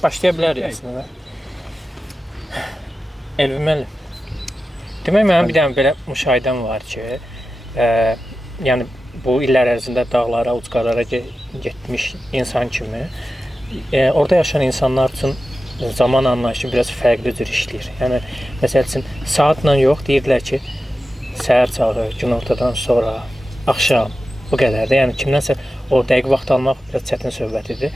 Başlaya bilərik əslində. Elvi müəllim. Demək, mənim bir dənə belə müşahidəm var ki, yəni bu illər ərzində dağlara, ucqarlara getmiş insan kimi, orada yaşayan insanlar üçün zaman anlayışı biraz fərqli cür işləyir. Yəni, məsəl üçün, saatla yox, deyirdilər ki, səhər çağı, günortadan sonra, axşam, bu qədərdir. Yəni, kimdənsə o dəqiq vaxt almaq biraz çətin söhbət idi.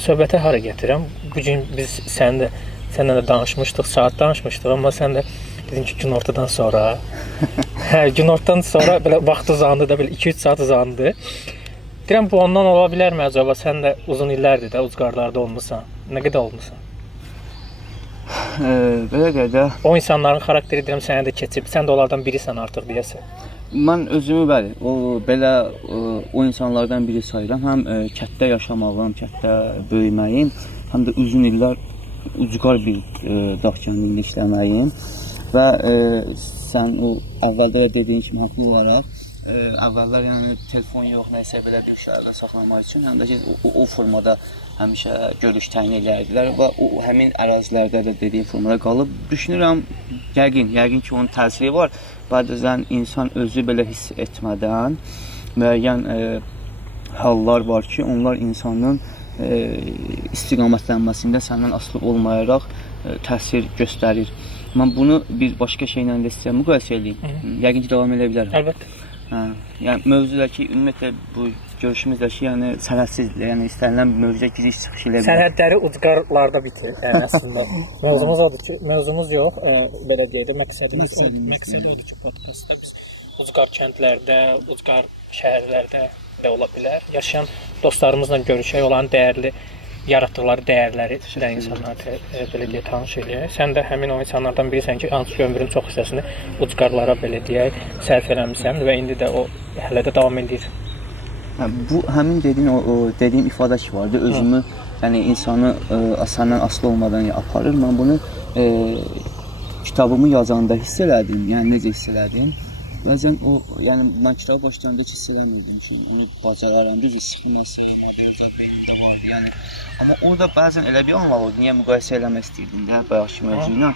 Söhbətə hara gətirirəm? Bugün biz səninlə də danışmışdıq, saat danışmışdıq, amma sən də dedin ki, günortadan sonra, günortadan sonra belə vaxt uzandı da, belə 2-3 saat uzandı. Deyirəm, bu ondan ola bilərmi acaba? Sən də uzun illərdir də ucqarlarda olmusan. Nə qədər olmusan? Belə qədər. O insanların xarakteri deyirəm sənə də keçib. Sən də onlardan birisən artıq deyəsən. Mən özümü bəli, o insanlardan biri sayıram. Həm kətdə yaşamağım, kətdə böyüməyim, həm də uzun illər ucqar bir dağ kəndində işləməyim və sən o əvvəldə dediyin kimi haqlı olaraq əvvəllər yəni telefon yox, nəsə belə bir şeylərdən saxlamaq üçün həm də ki o formada həmişə görüş təyin edərdilər və o həmin ərazilərdə də dediyi formada qalıb. Düşünürəm, yəqin ki onun təsiri var. Bəzən insan özü belə hiss etmədən müəyyən hallar var ki, onlar insanın istiqamətlənməsində səndən asılı olmayaraq təsir göstərir. Mən bunu bir başqa şeylə də istəyirəm, müqayisə edeyim. Yəqin ki, davam edə bilərəm. Əlbəttə. Yəni, mövzudakı, ümumiyyətlə bu görüşümüzdəki, yəni sənədsizdir. Yəni, istənilən mövzuya giriş-çıxış ilə bilər. Sənədləri ucqarlarda bitir, yəni əslində. Mövzumuz odur ki, mövzumuz yox, belə deyək də, məqsəd odur ki, podkastda biz ucqar kəndlərdə, ucqar şəhərlərdə də ola bilər. Yaşayan dostlarımızla görüşək, olan dəyərli, yaratdıqları dəyərləri də insanlara belə deyək, tanış eləyək. Sən də həmin o insanlardan birisən ki, hansı ki, ömrün çox hissəsini ucqarlara belə deyək, sərf eləmisən və indi də o hələ də davam edir. Bu həmin dediyim ifadə ki vardı, özümü, yəni insanı səndən asılı olmadan aparır. Mən bunu kitabımı yazanda hiss elədim, yəni necə hiss elədim. Bəzən o, yəni mən kitabı başlayanda hiss eləmirdim ki, bunu bacararam, düzdür, sıxılması, ifadə beynimdə vardı, yəni. Amma orada bəzən elə bir anlar oldu, niyə müqayisə eləmək istəyirdim də, bayaqki mövzu ilə.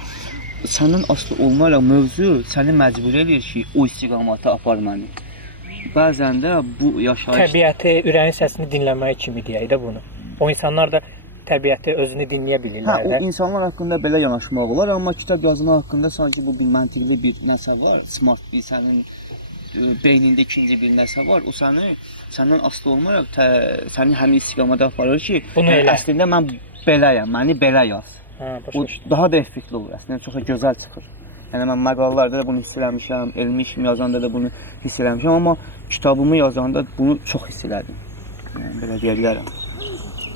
Səndən asılı olmayaraq mövzu səni məcbur edir ki, o istiqamata apar məni. Bəzən də bu yaşayış... Təbiəti, ürəyin səsini dinləmək kimi deyək də bunu. O insanlar da təbiəti özünü dinləyə bilirlər də. O insanlar haqqında belə yanaşmaq olar, amma kitab yazmaq haqqında sanki bu bir məntiqli bir nəsə var, smart bir sənin beynində ikinci bir nəsə var. O səndən asılı olmayaraq səni həmin istiqamata aparır ki, əslində mən beləyəm, məni belə yaz. O daha da effektli olur, əslində çox gözəl çıxır. Yəni mən məqalələrdə də bunu hiss eləmişəm, elmi işimi yazanda da bunu hiss eləmişəm, amma kitabımı yazanda bunu çox hiss elədim. Yəni belə deyə bilərəm.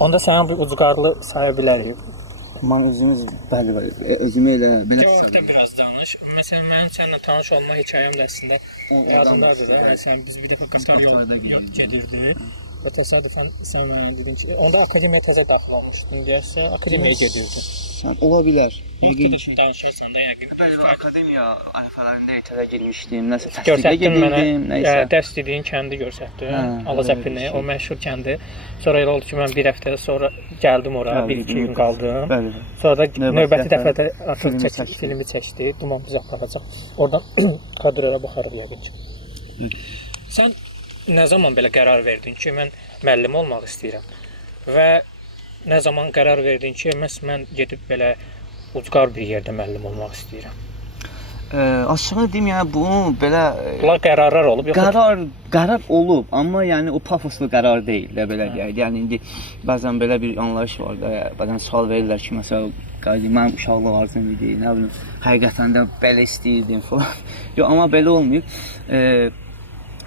Onda sənə bir ucqarlı saya bilərik. Mən özümü elə belə sayıram. Biraz danış. Məsələn, mənim səninlə tanış olma hekayəm də əslində yazındadır. Biz bir dəfə Qışqar yol gedirdik. Və təsadüfən sən mənə dedin ki, onda akademiyaya təzə daxil olmuşdun deyəsə, akademiyaya gedirdin. Ola bilər. Danışırsan da yəqin. Bəli, akademiya alfalarında təzə girmişdim, nəsə təsdiqlə gedirdim, nəysə. Dərs dediyin kəndi göstərdin, Alazəpini, o məşhur kəndi. Sonra elə oldu ki, mən bir həftə sonra gəldim ora, 1-2 gün qaldım. Bəli. Sonra da növbəti dəfədə artıq filmi çəkdi, Duman bizi aparacaq. Oradan kadrlara baxarıq yəqin ki. Sən nə zaman belə qərar verdin ki, mən müəllim olmaq istəyirəm və nə zaman qərar verdin ki, mən gedib belə ucqar bir yerdə müəllim olmaq istəyirəm? Aşağı deyim, yəni bunu belə... Bunlar qərarlar olub, yoxsa? Qərar olub, amma yəni o pafoslu qərar deyil də belə deyək. Yəni indi bəzən belə bir anlayış var da, bəzən sual verirlər ki, məsələn, mənim uşaqlıq arzum idi, nə bilim, həqiqətən də belə istəyirdim falan. Yox, amma belə olmayıb.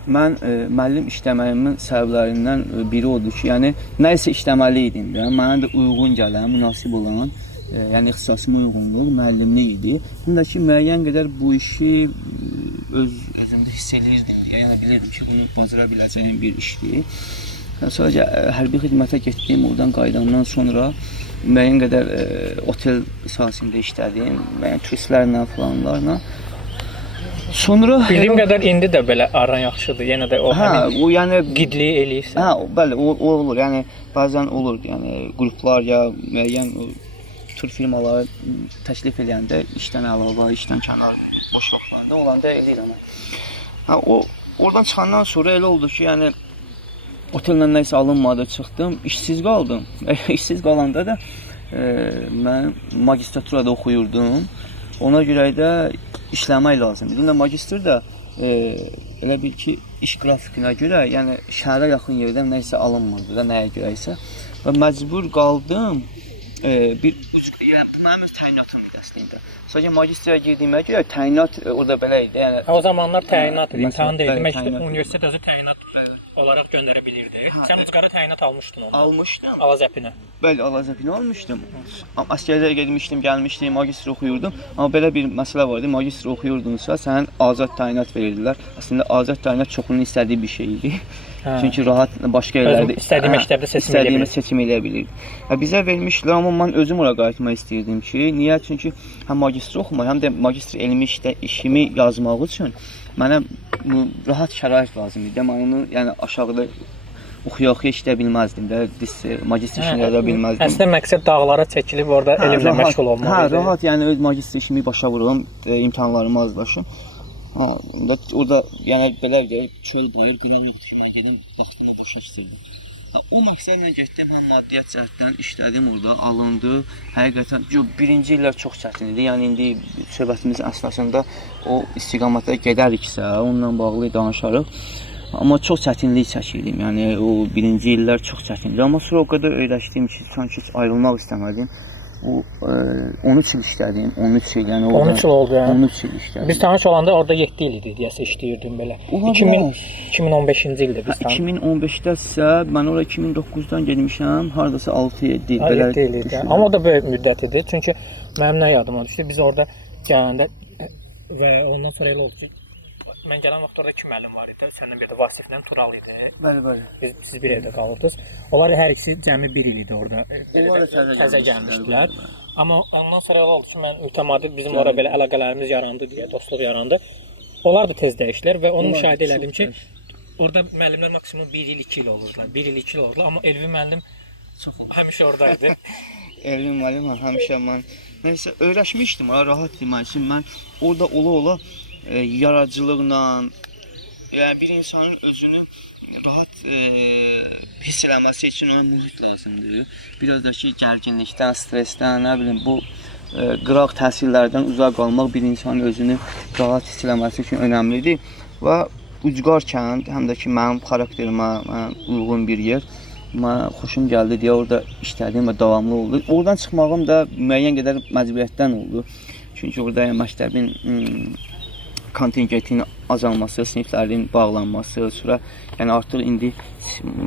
Mən müəllim işləməyimin səbəblərindən biri odur ki, yəni nə isə işləməli idim də, mənə də uyğun gələn, münasib olan, yəni ixtisasıma uyğunluq müəllimlik idi. Bunda ki, müəyyən qədər bu işi öz özümdə hiss edirdim deyə, yəni bilirdim ki, bunu bacara biləcəyim bir işdir. Sadəcə hərbi xidmətə getdim, oradan qayıdandan sonra müəyyən qədər otel sahəsində işlədim, müəyyən turistlərlə falanlarla. Sonra Bildiyim qədər indi də belə aran yaxşıdır. Yenə də o həmin o yəni gidliyi eləyirsən. bəli, o olur. Yəni bəzən olur, yəni qruplar ya müəyyən tur firmaları təklif edəndə işdən əlavə, işdən kənar boş vaxtlarında olanda eləyirəm. Oradan çıxandan sonra elə oldu ki, yəni otellə nəsə alınmadı, çıxdım, işsiz qaldım. İşsiz qalanda da mən magistraturada oxuyurdum. Ona görə də işləmək lazımdır. İndi magistr da elə bil ki, iş qrafikinə görə, yəni şəhərə yaxın yerdən nəsə alınmırdı da, nəyə görə isə. Və məcbur qaldım. Mənim öz təyinatım idi əslində. Sadəcə magistraya girdiyimə görə təyinat orada belə idi. Yəni o zamanlar təyinat idi, imtahan deyildi. Məktəb universitet özü təyinat olaraq göndərə bilirdi. Sən uzqara təyinat almışdın onu. Almışdım. Alazəpinə. Bəli, Alazəpinə almışdım. Əsgərliyə getmişdim, gəlmişdim, magistr oxuyurdum. Amma belə bir məsələ vardı. Magistr oxuyurdunsa, sənin azad təyinat verirdilər. Əslində azad təyinat çoxunun istədiyi bir şey idi. Çünki rahat başqa yerlərdə istədiyim məktəbdə seçim eləyə bilirdim. Bizə vermişdilər, amma mən özüm ora qayıtmaq istəyirdim ki, niyə? Çünki həm magistr oxumaq, həm də magistr elmi işimi yazmaq üçün mənə rahat şərait lazım idi. Mən onu yəni aşağıda oxuya-oxuya işləyə bilməzdim də, magistr işini yada bilməzdim. Əslində məqsəd dağlara çəkilib orada elmlə məşğul olmaq idi. Rahat, yəni öz magistr işimi başa vururum, imtahanlarımı hazırlaşım. Orada yəni belə çöl bayır qıran yoxdur ki, mən gedim vaxtımı boşa keçirdim. O məqsədlə getdim, həm maddiyyat cəhətdən işlədim orada, alındı. Həqiqətən birinci illər çox çətin idi. Yəni indi söhbətimiz əsasında o istiqamətə gedəriksə, onunla bağlı danışarıq. Amma çox çətinlik çəkirdim. Yəni o birinci illər çox çətindir. Amma sonra o qədər öyrəşdim ki, sanki heç ayrılmaq istəmədim. 13 il işlədim, 13 il, yəni 13 il oldu yəni. 13 il işlədim. Biz tanış olanda orada 7 il idi deyəsə işləyirdim belə. 2015-ci ildə biz tanış. 2015-dəsə mən ora 2009-dan getmişəm, hardasa 6-7 il belə. 7 il idi. Amma o da böyük müddət idi. Çünki mənim nə yadıma düşdü, biz orada gələndə və ondan sonra elə oldu ki, mən gələn vaxt orada 2 müəllim var idi. Səndən bir də Vasiflə Tural idi. Bəli. Siz bir evdə qalırdınız. Onlar hər ikisi cəmi 1 il idi orada. Onlar təzə gəlmişdilər. Amma ondan sonra elə oldu ki, mən mütəmadi bizim ora belə əlaqələrimiz yarandı deyə, dostluq yarandı. Onlar da tez dəyişdilər və onu müşahidə elədim ki, orada müəllimlər maksimum 1 il 2 il olurlar. 1 il 2 il olurlar, amma Elvi müəllim həmişə oradaydı. Elvi müəllim həmişə mən nəsə öyrəşmişdim, rahat demək üçün mən orada ola yaradıcılıqla, yəni bir insanın özünü rahat hiss eləməsi üçün ona müzik lazımdır. Biraz da ki, gərginlikdən, stressdən, nə bilim, bu qıraq təsirlərdən uzaq qalmaq bir insanın özünü rahat hiss eləməsi üçün önəmlidir. Və Ucqar kənd, həm də ki, mənim xarakterimə uyğun bir yer. Mənə xoşum gəldi deyə orada işlədim və davamlı oldu. Oradan çıxmağım da müəyyən qədər məcburiyyətdən oldu. Çünki orada məktəbin kontingentin azalması, siniflərin bağlanması, sonra yəni artıq indi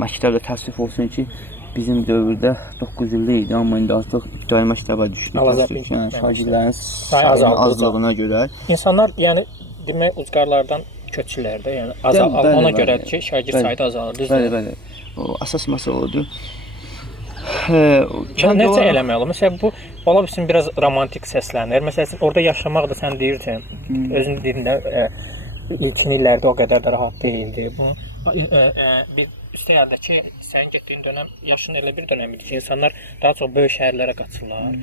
məktəbdə təəssüf olsun ki, bizim dövrdə 9 illik idi, amma indi artıq ibtidai məktəbə düşdü. Yəni şagirdlərin sayının azlığına görə. İnsanlar yəni demək ucqarlardan köçürlər də, yəni ona görə ki, şagird sayı azalır, düzdür? Bəli. O əsas məsələ odur. Necə eləmək olur? Məsələn, bu ola bilsin biraz romantik səslənir. Məsələn, orada yaşamaq da sən deyirsən, özün dedin də ilkin illərdə o qədər də rahat deyildi. Bir üstəgəl də ki, sənin getdiyin dönəm yaşın elə bir dönəm idi ki, insanlar daha çox böyük şəhərlərə qaçırlar.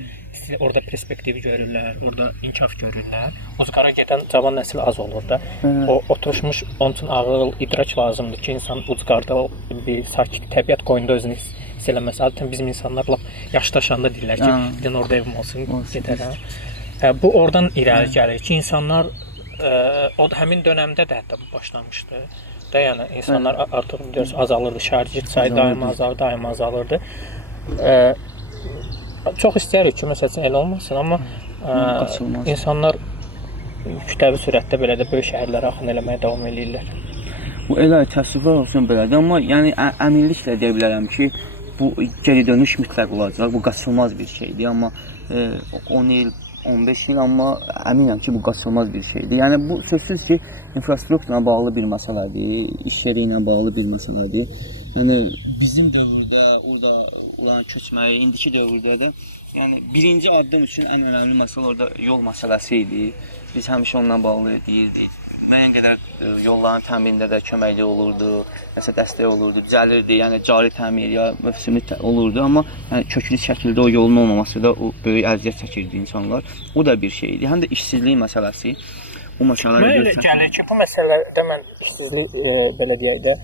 Orada perspektiv görürlər, orada inkişaf görürlər. Ucqara gedən cavan nəsil az olur da. O oturmuş, onun üçün ağıl, idrak lazımdır ki, insan ucqarda bir sakit təbiət qoynunda özünü hiss eləməsi. Adətən bizim insanlar lap yaşdaşanda deyirlər ki, bir dənə orada evim olsun, gedərəm. Bu oradan irəli gəlir ki, insanlar o da həmin dönəmdə də hətta bu başlamışdı. Da yəni insanlar artıq biliyorsunuz azalırdı, şagird sayı daima azalırdı. Çox istəyirik ki, məsələn elə olmasın, amma insanlar kütləvi sürətdə belə də böyük şəhərlərə axın eləməyə davam edirlər. Bu elə təəssüflər olsun belədir, amma yəni əminliklə deyə bilərəm ki, bu geri dönüş mütləq olacaq. Bu qaçılmaz bir şeydir, amma 10 il, 15 il, amma əminəm ki, bu qaçılmaz bir şeydir. Yəni bu sözsüz ki, infrastrukturla bağlı bir məsələdir, iş yeri ilə bağlı bir məsələdir. Yəni bizim dövrdə orada olan köçməyi, indiki dövrdə də yəni birinci addım üçün ən önəmli məsələ orada yol məsələsi idi. Biz həmişə onunla bağlı deyirdik. Müəyyən qədər yolların təminində də köməkli olurdu, nəsə dəstək olurdu, düzəlirdi, yəni cari təmir ya mövsümi olurdu, amma yəni köklü şəkildə o yolun olmaması da o böyük əziyyət çəkirdi insanlar. O da bir şey idi. Həm də işsizlik məsələsi. O məsələlərə Mənə gəlir ki, bu məsələlərdə mən işsizlik belə deyək də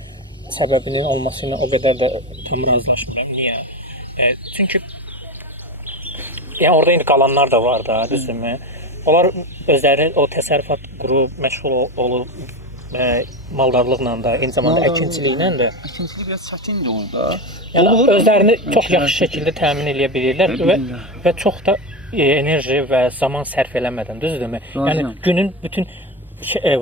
səbəbinin olmasına o qədər də tam razılaşmıram. Niyə? Çünki yəni orada indi qalanlar da var da, düzdürmü? Onlar özləri o təsərrüfat qurub, məşğul olub maldarlıqla da, eyni zamanda əkinçiliklə də. Əkinçilik biraz çətindir orada. Yəni özlərini çox yaxşı şəkildə təmin edə bilirlər və çox da enerji və zaman sərf eləmədən, düzdürmü? Yəni günün bütün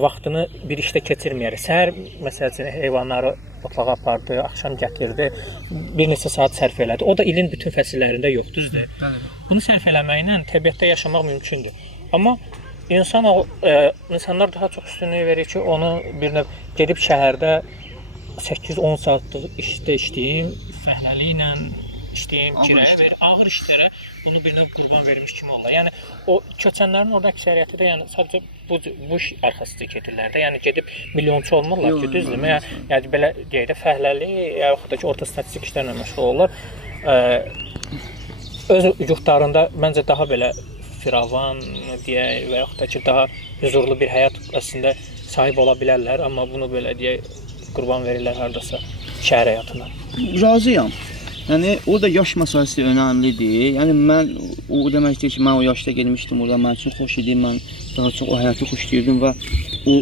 vaxtını bir işdə keçirməyərək. Səhər məsələn heyvanları otlağa apardı, axşam gətirdi, bir neçə saat sərf elədi. O da ilin bütün fəsillərində yox, düzdür? Bəli. Bunu sərf eləməklə təbiətdə yaşamaq mümkündür. Amma insanlar daha çox üstünlük verir ki, onu bir növ gedib şəhərdə 8-10 saatlıq işdə işləyim, fəhləliklə işləyim, kirayə ver, ağır işlərə bunu bir növ qurban vermiş kimi olur. Yəni o köçənlərin orada əksəriyyəti də yəni sadəcə bu iş arxasında gedirlər də. Yəni gedib milyonçu olmurlar ki, düzdürmü? Yəni belə deyək də fəhləlik yaxud da ki, orta statistik işlərlə məşğul olurlar. Öz yurtlarında məncə daha belə firavan deyək və yaxud da ki, daha huzurlu bir həyat əslində sahib ola bilərlər, amma bunu belə deyək qurban verirlər hardasa şəhər həyatına. Razıyam. Yəni orada yaş məsələsi önəmlidir. Yəni mən o deməkdir ki, mən o yaşda gəlmişdim orada, mən çox xoş idi, mən daha çox o həyatı xoşlayırdım və o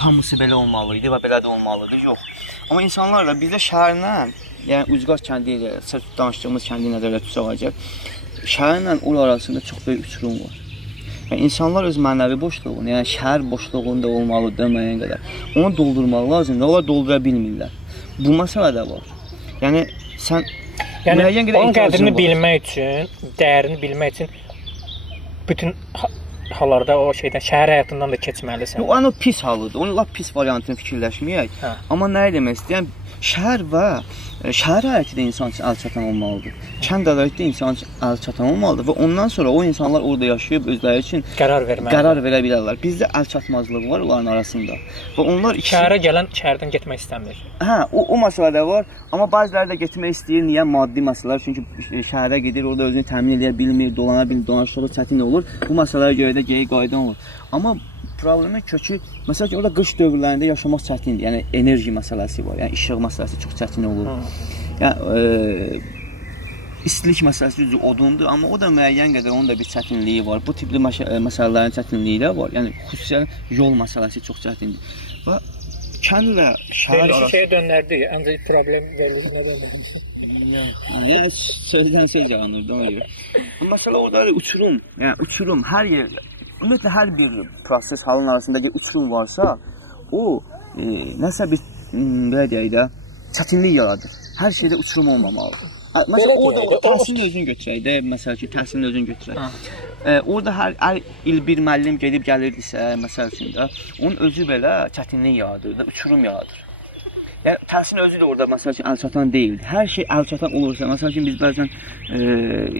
hamısı belə olmalı idi və belə də olmalıdır. Yox. Amma insanlar da bizdə şəhərlə, yəni Ucqar kəndi ilə, sırf danışdığımız kəndi nəzərdə tutsaq, şəhərlə ol arasında çox böyük uçurum var. Yəni insanlar öz mənəvi boşluğunu, yəni şəhər boşluğunda olmalıdır müəyyən qədər. Onu doldurmaq lazımdır. Onlar doldura bilmirlər. Bu məsələ də var. Yəni sən onun qədrini bilmək üçün, dəyərini bilmək üçün bütün hallarda o şeydən, şəhər həyatından da keçməlisən. O pis halıdır. Onun lap pis variantını fikirləşməyək. Amma nə demək istəyirəm? Şəhər həyatı da insan üçün əlçatan olmalıdır. Kənd həyatı da insan üçün əlçatan olmalıdır və ondan sonra o insanlar orada yaşayıb özləri üçün qərar verə bilərlər. Bizdə əlçatmazlıq var onların arasında. Və onlar şəhərə gələn şəhərdən getmək istəmir. Hə, o məsələ də var, amma bəziləri də getmək istəyir. Niyə? Maddi məsələlər. Çünki şəhərə gedir, orada özünü təmin edə bilmir, dolana bilmir, dolanışlığı çətin olur. Bu məsələlərə görə də geri qayıdan olur. Amma problemin kökü, məsələn ki, orada qış dövrlərində yaşamaq çətindir. Yəni enerji məsələsi var. Yəni işıq məsələsi çox çətin olur. Yəni istilik məsələsi düzdür, odundur, amma o da müəyyən qədər onun da bir çətinliyi var. Bu tipli məsələlərin çətinliyi də var. Yəni xüsusən yol məsələsi çox çətindir. Və kəndlə şəhər arası şeyə dönərdi. Ancaq problem verilişi nədən dönərdi? Bilmirəm. Yəni sözdən söz yağınırdı ona görə. Bu məsələ orada uçurum. Yəni uçurum hər yer. Ümumiyyətlə hər bir proses halın arasındakı uçurum varsa, o nəsə bir belə deyək də çətinlik yaradır. Hər şeydə uçurum olmamalıdır. Məsələn orada təhsilin özünü götürək də, məsəl ki, təhsilin özünü götürək. Orada hər il bir müəllim gedib gəlirdisə, məsəl üçün də, onun özü belə çətinlik yaradır, uçurum yaradır. Yəni təhsilin özü də orada məsəl üçün əlçatan deyildi. Hər şey əlçatan olursa, məsəl üçün biz bəzən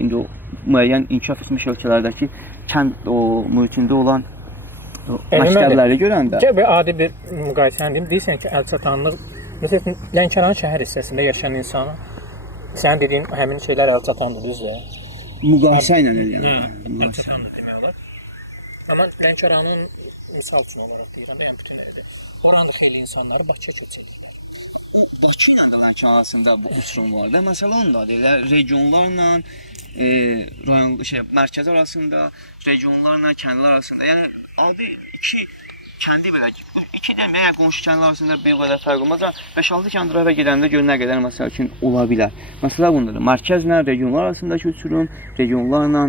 indi o müəyyən inkişaf etmiş ölkələrdəki kənd o mühitində olan məktəbləri görəndə adi bir müqayisəni deyim, deyirsən ki, əlçatanlıq məsələn Lənkəran şəhər hissəsində yaşayan insana sənin dediyin həmin şeylər əlçatandır, düzdür? Müqayisə ilə eləyəm. Əlçatandır demək olar. Amma Lənkəranın misal üçün olaraq deyirəm, bütün yerdə. Oranın xeyli insanları Bakıya köçürlər. O Bakı ilə də Lənkəran arasında bu uçurum var da. Məsələ ondadır. Elə regionlarla rayon mərkəz arasında, regionlarla kəndlər arasında. Yəni adi iki kəndi belə ikidən və ya qonşu kəndlər arasında bir qədər fərq olmaz. 5-6 kənd rayona gedəndə gör nə qədər məsəl üçün ola bilər. Məsələ bundadır. Mərkəzlə regionlar arasındakı uçurum, regionlarla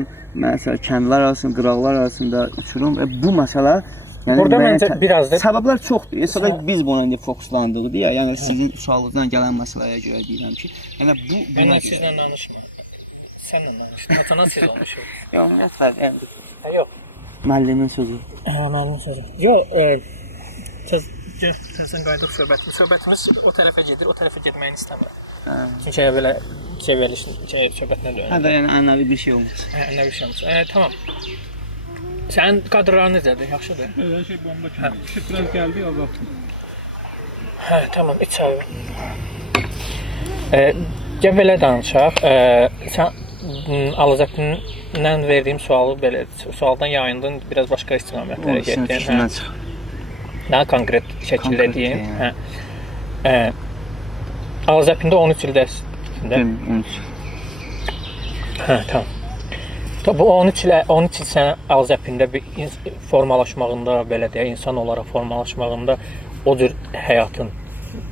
məsəl kəndlər arasında, qıraqlar arasında uçurum və bu məsələ yəni burada məncə biraz da səbəblər çoxdur. Sadəcə biz buna indi fokuslandığıq deyə, yəni sizin uşaqlıqdan gələn məsələyə görə deyirəm ki, yəni bu buna sizlə danışma. Sənlə danış. Atana siz danışın. Yox, ümumiyyətlə, yox. Müəllimin sözü. Müəllimin sözü. Yox, Sən qayıdıq söhbətimiz. Söhbətimiz o tərəfə gedir, o tərəfə getməyini istəmir. Hə. Çünki belə söhbətinə dönür. Hə də yəni ənəvi bir şey olmaz. Nə bir şey olmaz. Tamam. Sənin kadrların necədir? Yaxşıdır? Her şey bomba kimi. Şifrəz gəldi, azaltdım. Tamam, içəri. Gəl belə danışaq. Sən Alazəddinlə verdiyim sualdan yayındın, biraz başqa istiqamətlərə getdin. Daha konkret şəkildə deyim. Alazəddində 13 ildəsində. 13. Tamam. Bu 13 il sənə Alazəddində bir formalaşmağında, belə deyə, insan olaraq formalaşmağında o cür həyatın,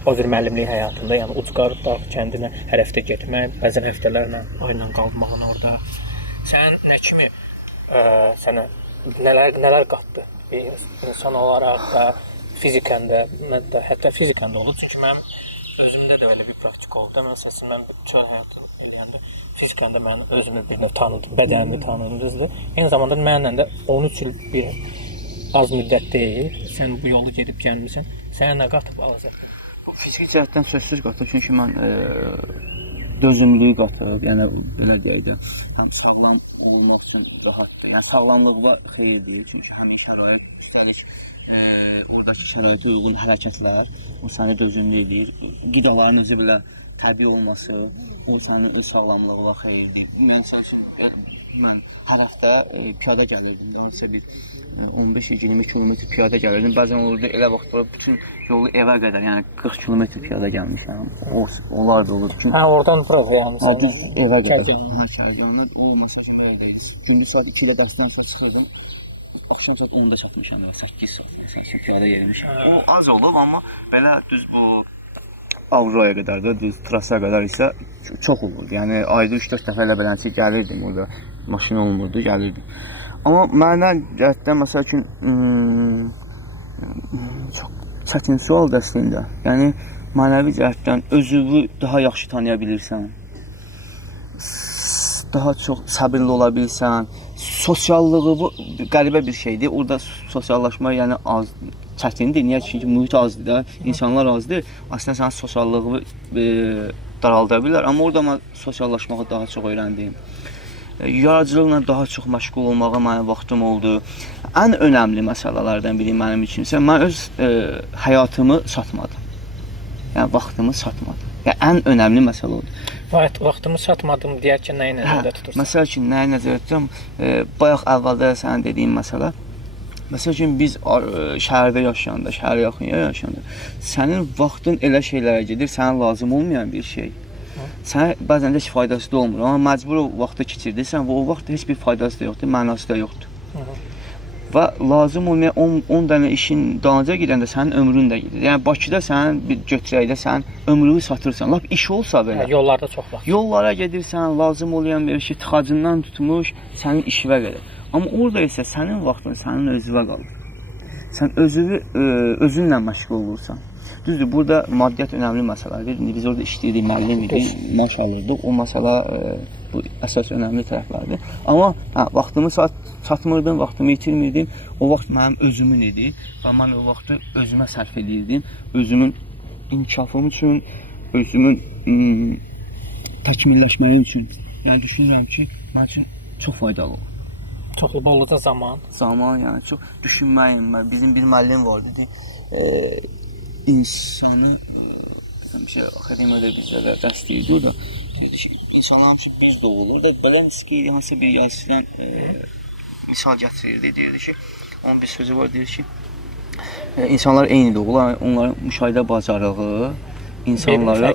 o cür müəllimlik həyatında, yəni ucqarıb dağ kəndinə hər həftə getmək, bəzən həftələrlə oyla qalmağın orada. Sən nə kimi sənə nələr qatdı? Bir insan olaraq da, fizikəndə, hətta fizikəndə oldu. Çünki mənim özümdə də belə bir praktika oldu. Mən səsimdən çox həyatda eləyəndə fizikəndə mən özümü bir növ tanıdım, bədənimi tanıdım, düzdür. Eyni zamanda mənlə də 13 il bir az müddət deyil. Sən bu yolu gedib gəlmisən. Sənə nə qatıb Alazəddin? Bu fiziki cəhətdən sözsüz qatıb, çünki mən dözümlüyü qatıb, yəni belə deyək də, sağlam olmaq üçün rahatdır. Yəni sağlamlıqla xeyirdir, çünki həmin şərait, üstəlik oradakı şəraitə uyğun hərəkətlər, o səni dözümlü edir. Qidaların özü belə təbii olması, o sənin öz sağlamlığına xeyirdir. Məsəl üçün, mən hər həftə piyada gəlirdim. Danışsa bir 15-20 kilometr piyada gəlirdim. Bəzən orada elə vaxt var, bütün yolu evə qədər, yəni 40 kilometr piyada gəlmişəm. Onlar da olur. Oradan bura yəni sən? Düz evə qədər. Kərganlar olmasa ki, mən deyiz. Gündüz saat 2-də dərsdən sonra çıxırdım. Axşam saat 10-da çatmışam, 8 saat. Məsələn, piyada gəlmişəm. O az olub, amma belə düz bu Avrupaya qədər də, düz trasa qədər isə çox olur. Yəni ayda 3-4 dəfə elə belənçi gəlirdim orada. Maşın olmurdu, gəlirdim. Amma mənə cəhətdən məsəl üçün çox çətin sualdır əslində. Yəni mənəvi cəhətdən özünü daha yaxşı tanıya bilirsən. Daha çox səbirli ola bilirsən. Sosiallığı qəribə bir şeydir. Orada sosiallaşma yəni az çətindir. Niyə? Çünki mühit azdır da, insanlar azdır. Aslında sənin sosiallığı daralda bilər. Amma orada mən sosiallaşmağı daha çox öyrəndim. Yaradıcılıqla daha çox məşğul olmağa mənim vaxtım oldu. Ən önəmli məsələlərdən biri mənim üçün isə mən öz həyatımı satmadım. Yəni vaxtımı satmadım. Yəni ən önəmli məsələ odur. Vaxtımı satmadım deyərkən nəyi nəzərdə tutursan? Məsəl üçün nəyi nəzərdə tuturam? Bayaq əvvəldə sənin dediyin məsələ. Məsəl üçün biz şəhərdə yaşayanda, şəhərə yaxın yaşayanda, sənin vaxtın elə şeylərə gedir, sənə lazım olmayan bir şey. Sənə bəzən də heç faydası da olmur, amma məcbur o vaxtı keçirdirsən və o vaxt heç bir faydası da yoxdur, mənası da yoxdur. Və lazım olmayan 10 dənə işin dalınca gedəndə sənin ömrün də gedir. Yəni Bakıda sənin bir götürəkdə sən ömrünü satırsan, lap iş olsa belə. Yollarda çox vaxt. Yollara gedirsən, lazım olmayan bir şey tıxacından tutmuş, sənin işivə qədər. Amma orada isə sənin vaxtın sənin özünə qalır. Sən özünlə məşğul olursan. Düzdür, burada maddiyyat önəmli məsələdir. İndi biz orada işləyirdik, müəllim idik, maaş alırdıq. O məsələ bu əsas önəmli tərəflərdir. Amma vaxtımı satmırdım, vaxtımı itirmirdim. O vaxt mənim özümün idi və mən o vaxtı özümə sərf edirdim. Özümün inkişafım üçün, özümün təkmilləşməyi üçün. Yəni düşünürəm ki, mənim üçün çox faydalı olur. Çox bolluca zaman. Zaman, yəni çox düşünməyim. Bizim bir müəllim vardı ki, insanı akademiyada bizdə də dərs deyirdi orada. İnsanlar hamısı biz doğulur da belə skeyli hansı bir yazıdan misal gətirirdi, deyirdi ki, onun bir sözü var, deyir ki, insanlar eyni doğulur, onların müşahidə bacarığı insanları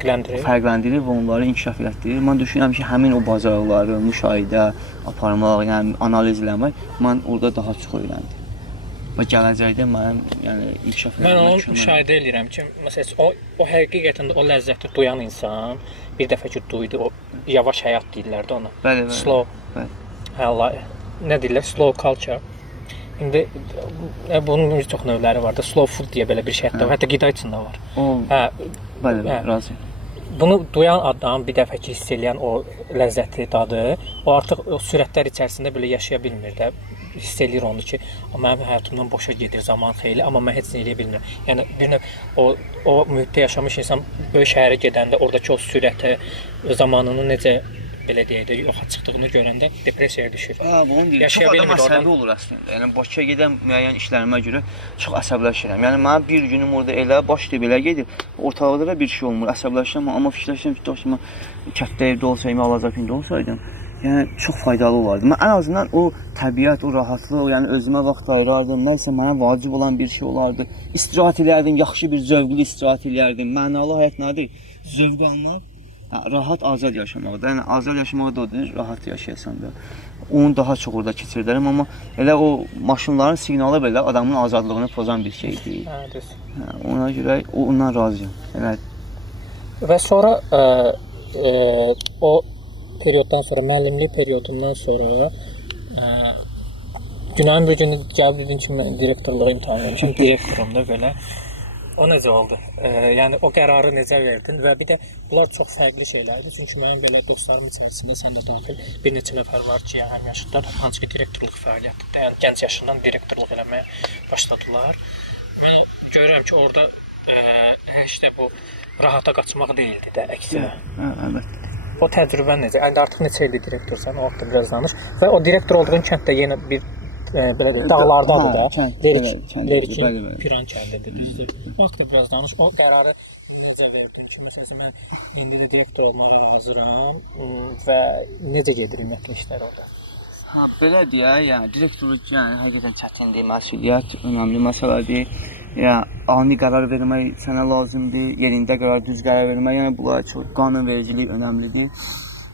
fərqləndirir və onları inkişaf etdirir. Mən düşünürəm ki, həmin o bacarıqları müşahidə aparmaq, yəni analiz eləmək, mən orada daha çox öyrəndim. Və gələcəkdə mənim inkişaf etmək. Mən onu müşahidə edirəm ki, məsələn, o həqiqətən də o ləzzəti duyan insan bir dəfə ki duydu, o yavaş həyat deyirlər də ona. Bəli. Slow. Bəli. Nə deyirlər? Slow culture. İndi bunun bir çox növləri var da, slow food deyə belə bir şey hətta qida içində var. Bəli, razıyam. bunu duyan adam, bir dəfə ki hiss edən o ləzzəti, dadı, o artıq o sürətlər içərisində belə yaşaya bilmir də. Hiss eləyir onu ki, mənim həyatımdan boşa gedir zaman xeyli, amma mən heç nə eləyə bilmirəm. Yəni bir növ o mühitdə yaşamış insan böyük şəhərə gedəndə oradakı o sürətə, zamanını necə belə deyək də yoxa çıxdığını görəndə depressiyaya düşür. Bunun deyir. Çox adam əsəbi olur əslində. Yəni Bakıya gedən müəyyən işlərimə görə çox əsəbləşirəm. Yəni mənim bir günüm orada elə başlayıb belə gedir. Ortalıqda da bir şey olmur. Əsəbləşirəm, amma fikirləşirəm ki, daşıma kənddə evdə olsaydım, Alazapində olsaydım, yəni çox faydalı olardı. Mən ən azından o təbiət, o rahatlıq, yəni özümə vaxt ayırardım. Nəsə mənə vacib olan bir şey olardı. İstirahət edərdim, yaxşı bir zövqlü istirahət edərdim. Mənalı həyat nədir? Zövq almaq, rahat, azad yaşamaqdır. Yəni azad yaşamaq da odur, rahat yaşayasan da. Onu daha çox orada keçirdərəm, amma elə o maşınların siqnalı belə adamın azadlığını pozan bir şeydir. Hə, düz. Ona görə ondan razıyam. Yəni və sonra o perioddan sonra, müəllimlik periodundan sonra günəyin bir günü gəlib dedin ki, mən direktorluğa imtahan vermişəm, direktorum da belə. O necə oldu? Yəni o qərarı necə verdin və bir də bunlar çox fərqli şeylərdir. Çünki mənim belə dostlarım içərisində sən də daxil bir neçə nəfər var ki, həm yaşlılar, hansı ki direktorluq fəaliyyətində, yəni gənc yaşından direktorluq eləməyə başladılar. Mən görürəm ki, orada işte bu rahata qaçmaq deyildi də əksinə. əlbəttə. O təcrübən necə? İndi artıq neçə ildir direktorsan, o haqqda biraz danış. Və o direktor olduğun kənddə yenə bir belə deyək, dağlardadır da. Lerikin Piran kəndidir, düzdür. O haqqda biraz danış. O qərarı necə verdin ki, məsələn mən indi də direktor olmağa hazıram və necə gedir ümumiyyətlə işlər orada? Belə deyək, yəni direktorluq yəni həqiqətən çətindir, məsuliyyət önəmli məsələdir. Yəni ani qərar vermək sənə lazımdır, yerində qərar, düz qərar vermək, yəni bunlar çox qanunvericilik önəmlidir.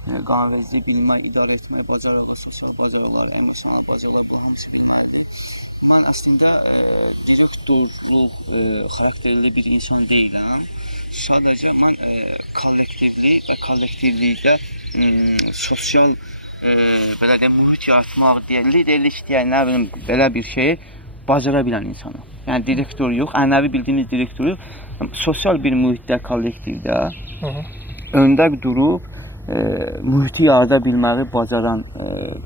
Yəni qanunvericiliyi bilmək, idarə etmək bacarığı, sosial bacarıqlar, emosional bacarıqlar bunun hamısı bilməlidir. Mən əslində direktorluq xarakterli bir insan deyiləm. Sadəcə mən kollektivli və kollektivlikdə sosial belə də mühit yaratmaq deyil, liderlik deyək, nə bilim, belə bir şeyi bacara bilən insanam. Yəni direktor yox, ənəvi bildiyimiz direktor yox, sosial bir mühitdə, kollektivdə öndə durub mühiti yarada bilməyi bacaran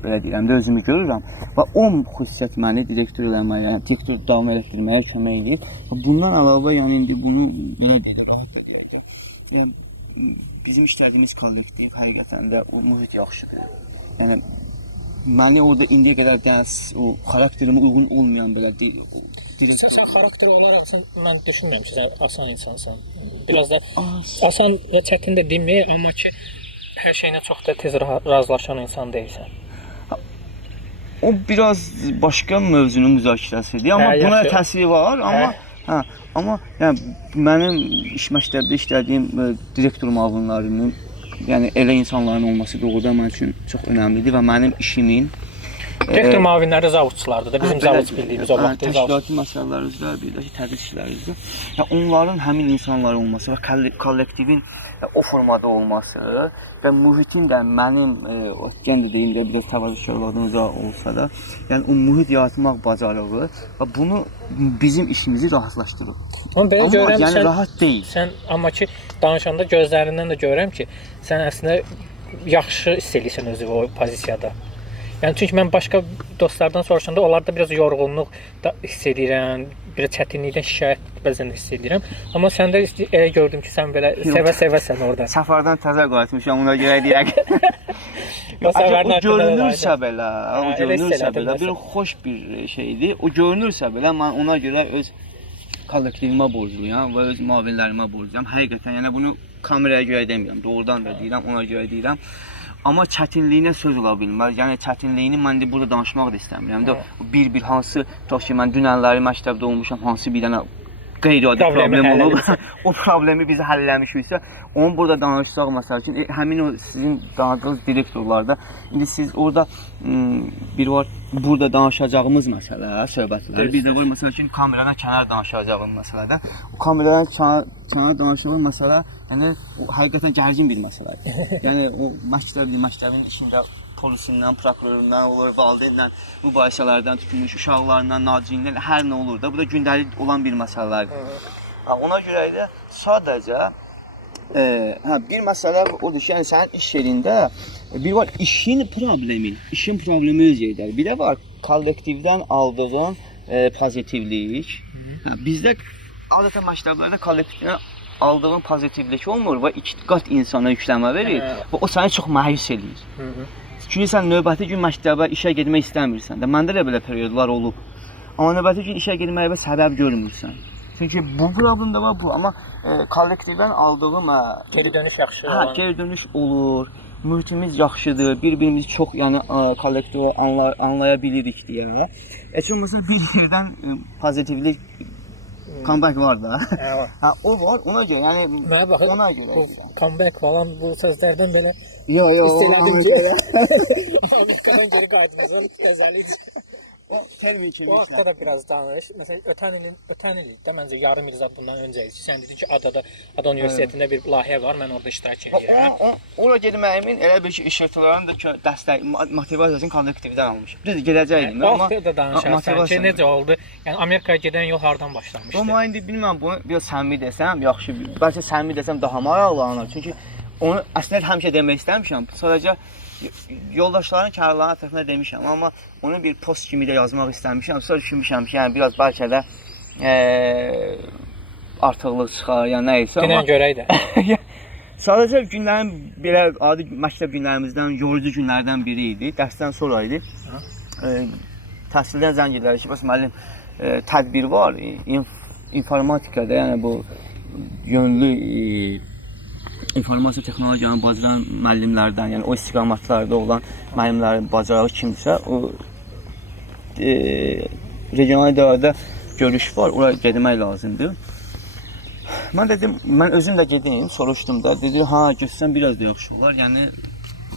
belə deyirəm də özümü görürəm və o xüsusiyyət məni direktor eləməyə, yəni direktor davam etdirməyə kömək edir. Bundan əlavə yəni indi bunu belə deyək, rahat edək. Bizim işlədiyimiz kollektiv həqiqətən də o mühit yaxşıdır. Yəni məni orada indiyə qədər dərs, o xarakterimə uyğun olmayan belə deyil. Sən xarakteri olaraq mən düşünmürəm ki, sən asan insansan. Biraz da asan və çətin də demir, amma ki hər şeylə çox da tez razılaşan insan deyilsən. O biraz başqa mövzunun müzakirəsidir, amma buna təsiri var, amma yəni mənim iş məktəbdə işlədiyim direktor müavinlərinin, yəni elə insanların olması doğrudan mənim üçün çox önəmlidir və mənim işimin direktor müavinləri zavudçulardır da, bizim zavud bildiyimiz o vaxtda təşkilati məsələlər üzrə, bir də ki, tədris işləri üzrə. Yəni onların həmin insanlar olması və kollektivin o formada olması və mühitin də mənim gəncə deyim də biraz təvazökarlardan uzaq olsa da, yəni o mühit yaratmaq bacarığı və bunu bizim işimizi rahatlaşdırır. Amma belə görürəm, yəni rahat deyil. Sən amma ki danışanda gözlərindən də görürəm ki, sən əslində yaxşı hiss edirsən özünü o pozisiyada. Yəni çünki mən başqa dostlardan soruşanda onlarda biraz yorğunluq da hiss edirəm, biraz çətinlikdən şikayət bəzən hiss edirəm. Amma səndə gördüm ki, sən belə sevə-sevəsən orada. Səfərdən təzə qayıtmışam, ona görə deyək. O görünürsə belə, bir xoş bir şeydir. O görünürsə belə, mən ona görə öz kollektivimə borcluyam və öz müavinlərimə borcluyam. Həqiqətən, yəni bunu kameraya görə demirəm, doğrudan da deyirəm, ona görə deyirəm. Amma çətinliyinə söz ola bilməz. Yəni çətinliyini mən də burada danışmaq da istəmirəm. Bir hansı tutaq ki, mən dünənləri məktəbdə olmuşam, hansı bir dənə qeyri-adi problem olub. O problemi biz həll eləmişiksə, onu burada danışsaq məsəl üçün, həmin o sizin danışdığınız direktorlarda indi siz orada bir var burada danışacağımız məsələ, söhbətlər. Bir də var məsəl üçün kameradan kənar danışacağımız məsələdə. O kameradan kənar danışacağımız məsələ, yəni həqiqətən gərgin bir məsələdir. Yəni o məktəbin işində polisindən, prokurorundan olur, valideynlə, mübahisələrdən tutulmuş uşaqlarından, naciyyindən, hər nə olur da. Bu da gündəlik olan bir məsələlərdir. Ona görə də sadəcə hə bir məsələ odur ki, yəni sənin iş yerində bir var işin problemi öz yerdə. Bir də var kollektivdən aldığın pozitivlik. Hə bizdə adətən məktəblərdə kollektivdən aldığın pozitivlik olmur və iki qat insana yüklənmə verir və o səni çox məyus edir. Çünki sən növbəti gün məktəbə işə getmək istəmirsən də. Məndə də belə periodlar olub. Amma növbəti gün işə getməyə səbəb görmürsən. Çünki bu problem də var bu, amma kollektivdən aldığım Geri dönüş yaxşı hə, geri dönüş olur. Mühitimiz yaxşıdır. Bir-birimizi çox, yəni kollektivi anlaya bilirik deyə. Heç olmasa bir yerdən pozitivlik comeback var da. Hə, o var. Ona görə, yəni Mənə baxın, ona görə. bu comeback falan bu sözlərdən belə Yo, istədim ki, Amerikadan geri qayıtmazlar, nəzəlidir. O təbii ki, Bu haqda da biraz danış. Məsələn, ötən ildə məncə yarım il zad bundan öncə idi ki, sən dedin ki, Ada Universitetində bir layihə var, mən orada iştirak edirəm. Ora getməyimin elə bir ki, iştirakçıların da dəstək motivasiyasını kollektivdən almış. Düz gedəcəkdim, amma Vaxtı da danışarsan ki, necə oldu? Yəni Amerikaya gedən yol hardan başlamışdı? Amma indi bilmirəm bunu biraz səmimi desəm, yaxşı, bəlkə səmimi desəm daha maraqlanır. Çünki onu əslində həmişə demək istəmişəm. Sadəcə yoldaşların kənarlarına tərəfindən demişəm, amma onu bir post kimi də yazmaq istəmişəm. Sonra düşünmüşəm ki, yəni biraz bəlkə də artıqlıq çıxar, ya nə isə. Denən görək də. Sadəcə günlərim belə adi məktəb günlərimizdən, yorucu günlərdən biri idi. Dərsdən sonra idi. Təhsildən zəng edilər ki, bəs müəllim tədbir var, informatikada, yəni bu yönlü informasiya texnologiyanın bacaran müəllimlərdən, yəni o istiqamətlərdə olan müəllimlərin bacarağı kimsə, o regional idarədə görüş var, oraya getmək lazımdır. Mən dedim, mən özüm də gedim, soruşdum da, dedi, ha, götürsən biraz da yaxşı olar, yəni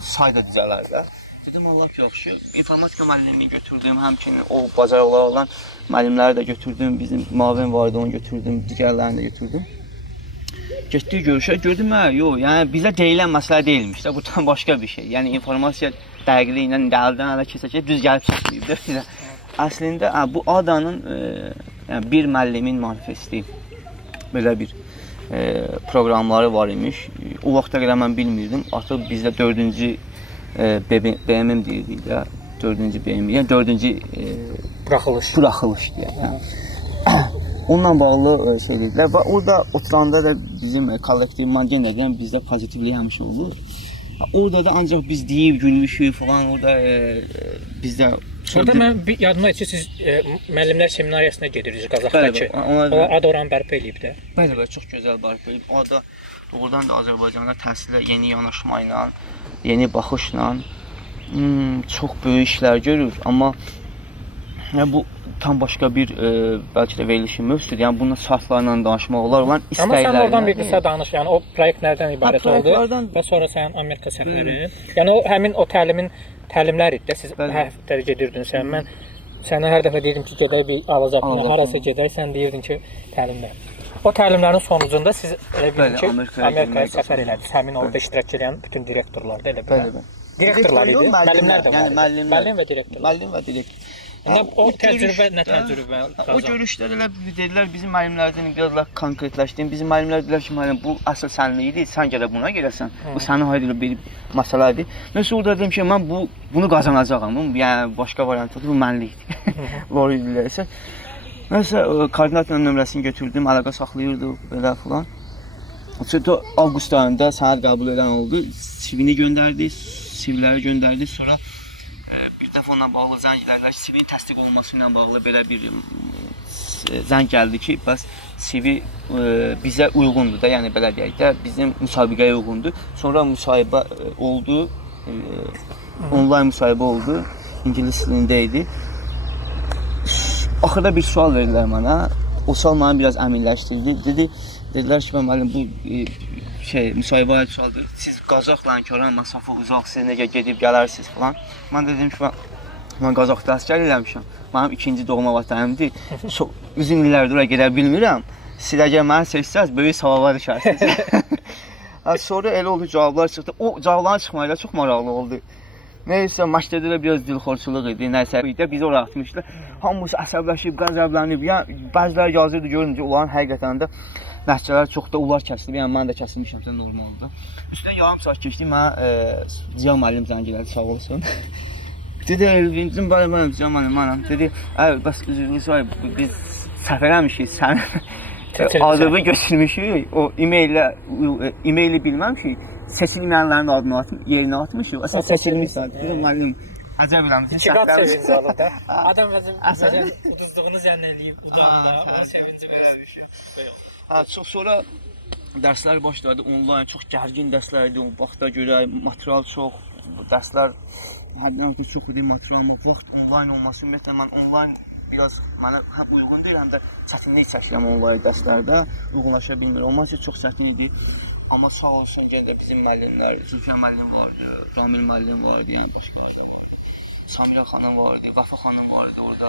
say da düzələr də. Dedim, Allah yaxşı, informatika müəllimi götürdüm, həmçinin o bacarıqları olan müəllimləri də götürdüm, bizim müavin vardı, onu götürdüm, digərlərini də götürdüm. Getdik görüşə, gördüm, yox, yəni bizə deyilən məsələ deyilmiş də, bu tam başqa bir şey. Yəni informasiya dəqiqliyi ilə əldən ələ keçəcək, düz gəlib çıxmayıb da. Əslində bu Adanın yəni bir müəllimin manifesti belə bir proqramları var imiş. O vaxta qədər mən bilmirdim. Artıq bizdə 4-cü BMM deyirdik də, 4-cü BMM, yəni 4-cü buraxılış deyək. Onunla bağlı şey dedilər və orada oturanda da bizim kollektiv yenə deyən bizdə pozitivlik həmişə olur. Orada da ancaq biz deyib gülmüşük falan, orada bizdə Orada mən yadıma ki, siz müəllimlər seminariyasına gedirsiniz Qazaxdakı. O Ada oranı bərpa eləyib də. Bəli, çox gözəl bərpa eləyib. O da doğrudan da Azərbaycanda təhsilə yeni yanaşma ilə, yeni baxışla çox böyük işlər görür, amma bu tam başqa bir bəlkə də verilişin mövzusudur. Yəni bunun şartlarla danışmaq olar, olan istəklərlə. Amma sən oradan bir qısa danış. Yəni o proyekt nədən ibarət oldu və sonra sənin Amerika səfəri. Yəni o həmin o təlimlər idi də. Siz hər həftə gedirdinsən. Mən sənə hər dəfə deyirdim ki, gedək bir alacaqla, harasa gedək, sən deyirdin ki, təlimlər. O təlimlərin sonucunda siz elə bildin ki, Amerikaya səfər elədiniz. Həmin orada iştirak edən bütün direktorlar da elə belə. Direktorlar idi, müəllimlər də var. Müəllim və direktorlar. Müəllim və direktor. O təcrübə nə təcrübə? O görüşlər elə dedilər, bizim müəllimlərdən biraz da konkretləşdim. Bizim müəllimlər dedilər ki, müəllim bu əsl sənli idi, sən gələ buna girəsən. Bu sənin haydı bir məsələdir. Mən sonra dedim ki, mən bunu qazanacağam. Yəni başqa variant yoxdur, bu mənlikdir. Var idilərsə. Nəsə koordinatorun nömrəsini götürdüm, əlaqə saxlayırdıq belə falan. Sonra avqust ayında sənəd qəbul edən oldu. CV-ni göndərdik, CV-ləri göndərdik. Sonra bir dəfə onunla bağlı zəng gəldi. CV-nin təsdiq olunması ilə bağlı belə bir zəng gəldi ki, bəs CV bizə uyğundur da, yəni belə deyək də, bizim müsabiqəyə uyğundur. Sonra müsahibə oldu, onlayn müsahibə oldu, ingilis dilində idi. Axırda bir sual verdilər mənə, o sual mənə biraz əminləşdirdi. Dedilər ki, müəllim, bu müsahibə aid sualdır. Siz Qazaxla Lənkəran məsafə uzaq, siz necə gedib gələrsiniz falan. Mən dedim ki, mən Qazaxda əsgər eləmişəm. Mənim ikinci doğma vətənimdir. Uzun illərdir oraya gedə bilmirəm. Siz əgər məni seçsəz, böyük savaba düşərsiniz. Sonra elə oldu, cavablar çıxdı. O cavabların çıxmayla çox maraqlı oldu. Neysə, məktəbdə də biraz dilxorçuluq idi, nəsə idi. Bizi oraya atmışdı. Hamısı əsəbləşib, qəzəblənib. Yəni bəziləri yazırdı, görüncə onların həqiqətən də nəticələr çox da ular kəsilib. Yəni mən də kəsilmişəmsə normaldır. Üstündən yarım saat keçdi. Mənə Ziya müəllim zəng elədi, sağ olsun. Dedi, Elvincim, mən Ziya müəllim, mənəm. Dedi, bəs üzrünüz var, biz səhv eləmişik, sən adını götürmüşük, o e-maili bilməmişik, seçilməyənlərin adını yerinə atmışıq. Sən seçilmişsən. Dedim, müəllim, əcəb eləmişik. İki qat sevinci alır da. Adam məsələn uduzduğunu zənn eləyib, udanda, ona sevinci verərdik. Sonra dərslər başladı, onlayn, çox gərgin dərslər idi, vaxta görə material çox, dərslər həddən artıq çox idi, materialım vaxt onlayn olması, ümumiyyətlə mən onlayn biraz mənə həm uyğun deyil, həm də çətinlik çəkirəm onlayn dərslərdə, uyğunlaşa bilmir, olmaz ki, çox çətin idi. Amma sağ olsun, gəl də bizim müəllimlər, Zülfiyə müəllim vardı, Ramil müəllim vardı, yəni başqa Samira xanım vardı, Vafa xanım vardı orada,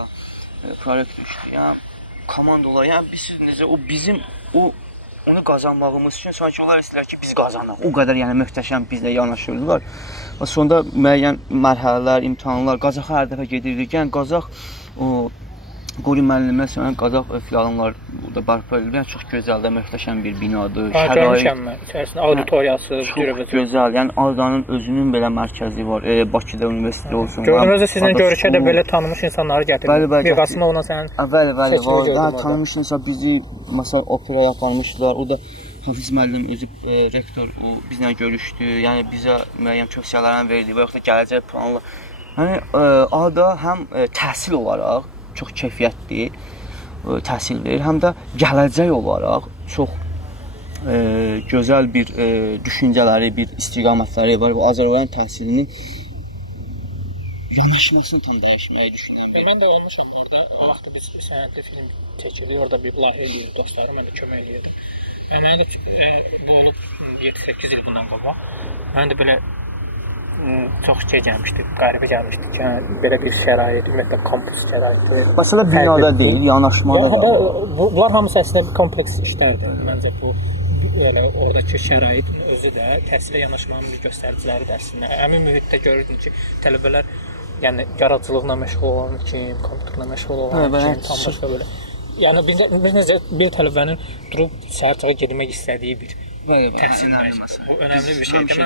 prorektor işləyən, yəni komanda olar, yəni biz necə, o bizim, onu qazanmağımız üçün sanki onlar istəyirlər ki, biz qazanaq. O qədər yəni möhtəşəm bizlə yanaşırdılar. Və sonda müəyyən mərhələlər, imtahanlar, Qazaxa hər dəfə gedirdik. Yəni Qazax o Qori müəllimə sonra Qazax filanlar burada bərpa edilir. Yəni çox gözəl də möhtəşəm bir binadır. Şərait içərisində auditoriyası, çox gözəl. Yəni Ağdamın özünün belə mərkəzi var. Bakıda universitet olsun. Gördünüz sizlə görüşə də belə tanınmış insanları gətirdik. Bir qasımda ona sənin Bəli, tanınmış insan bizi məsələn operaya aparmışdılar. O da Hafiz müəllim özü rektor o bizlə görüşdü. Yəni bizə müəyyən tövsiyələrini verdi və yaxud da gələcək planlar. Yəni Ağda həm təhsil olaraq çox keyfiyyətli təhsil verir, həm də gələcək olaraq çox gözəl bir düşüncələri, bir istiqamətləri var və Azərbaycan təhsilinin yanaşmasını tam dəyişməyi düşünürəm. Mən də olmuşam orada. O vaxt biz sənədli film çəkirik, orada bir layihə eləyirik, dostlarım mənə kömək eləyir. Və mən də bu 7-8 il bundan qabaq mən də belə çox gəlmişdi, qəribə gəlmişdi ki, belə bir şərait, ümumiyyətlə kompleks şəraiti. Məsələ binada deyil, yanaşmada da. Bunlar hamısı əslində bir kompleks işlərdir. Məncə bu yəni oradakı şəraitin özü də təhsilə yanaşmanın bir göstəriciləridir əslində. Həmin mühitdə görürdüm ki, tələbələr yəni yaradıcılıqla məşğul olan kim, kompüterlə məşğul olan kim, tam başqa belə. Yəni bir tələbənin durub səhər çağı getmək istədiyi bir təhsil məsələsi. Bu önəmli bir şeydir.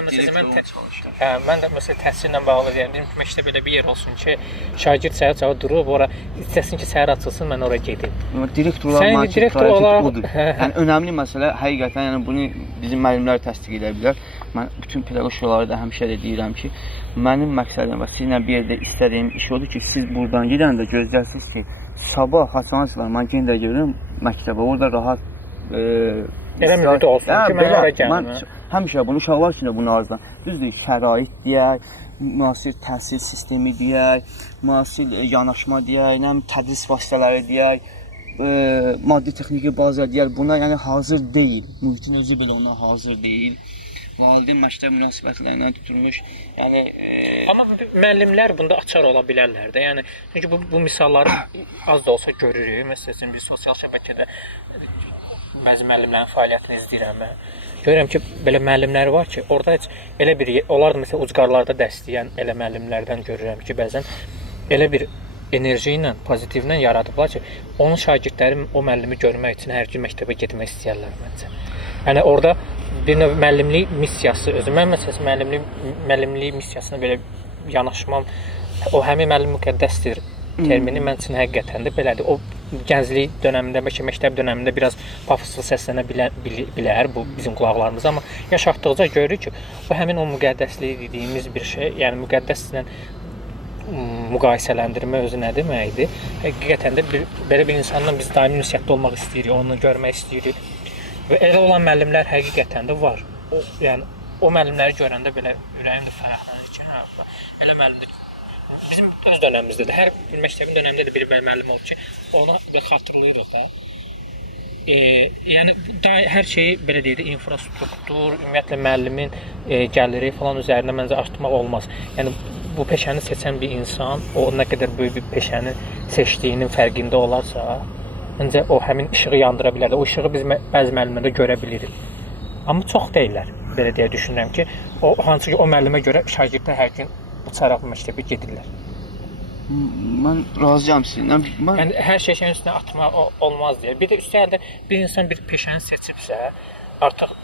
Mən də məsələn təhsillə bağlı deyirəm ki, məktəbdə belə bir yer olsun ki, şagird səhər çağı durub ora istəsin ki, səhər açılsın, mən ora gedim. Direktorlar prioritet odur. Yəni önəmli məsələ həqiqətən yəni bunu bizim müəllimlər təsdiq edə bilər. Mən bütün pedaqoqlara da həmişə də deyirəm ki, mənim məqsədim və sizinlə bir yerdə istədiyim iş odur ki, siz buradan gedəndə gözləsiniz ki, sabah haçansılar, mən yenə də görürəm məktəbə, orada rahat elə mühit olsun ki, mən ora gəlim. Həmişə bunu uşaqlar üçün də bunu arzulayıram. Düzdür, şərait deyək, müasir təhsil sistemi deyək, müasir yanaşma deyək, tədris vasitələri deyək, maddi texniki baza deyək, buna yəni hazır deyil. Mühitin özü belə ona hazır deyil. Valideyn məktəb münasibətlərindən tutulmuş. Yəni amma müəllimlər bunda açar ola bilərlər də. Yəni çünki bu misalları az da olsa görürük. Məsələn, bir sosial şəbəkədə bəzi müəllimlərin fəaliyyətini izləyirəm mən. Görürəm ki, belə müəllimlər var ki, orada heç elə bir onlar da məsələn ucqarlarda dəstəyən elə müəllimlərdən görürəm ki, bəzən elə bir enerji ilə, pozitivlə yaradıblar ki, onun şagirdləri o müəllimi görmək üçün hər gün məktəbə getmək istəyirlər məncə. Yəni orada bir növ müəllimlik missiyası özü. Mən məsələn müəllimlik missiyasına belə yanaşmam. O həmin müəllim müqəddəsdir termini mən üçün həqiqətən də belədir. O gənclik dövründə, bəlkə məktəb dövründə biraz pafoslu səslənə bilər bu bizim qulaqlarımıza, amma yaşatdıqca görürük ki, bu həmin o müqəddəslik dediyimiz bir şey, yəni müqəddəslə müqayisələndirmə özü nə deməkdir? Həqiqətən də belə bir insanla biz daimi ünsiyyətdə olmaq istəyirik, onu görmək istəyirik. Və elə olan müəllimlər həqiqətən də var. Yəni o müəllimləri görəndə belə ürəyim də fərəhlənir ki, elə müəllimdir. Bizim öz dönəmimizdə də, hər bir məktəbin dönəmində də bir müəllim olub ki, onu da xatırlayırıq da. Yəni hər şeyi belə deyək də infrastruktur, ümumiyyətlə müəllimin gəliri falan üzərində məncə artmaq olmaz. Yəni bu peşəni seçən bir insan, o nə qədər böyük bir peşəni seçdiyinin fərqində olarsa, məncə o həmin işığı yandıra bilər. O işığı biz bəzi müəllimlərdə görə bilirik. Amma çox deyirlər. Belə deyə düşünürəm ki, hansı ki o müəllimə görə şagirdlər hər gün uçaraq məktəbə gedirlər. Mən razıyam sizinlə. Mən Yəni hər şeyin üstünə atma olmaz deyə. Bir də üstəlik bir insan bir peşəni seçibsə, artıq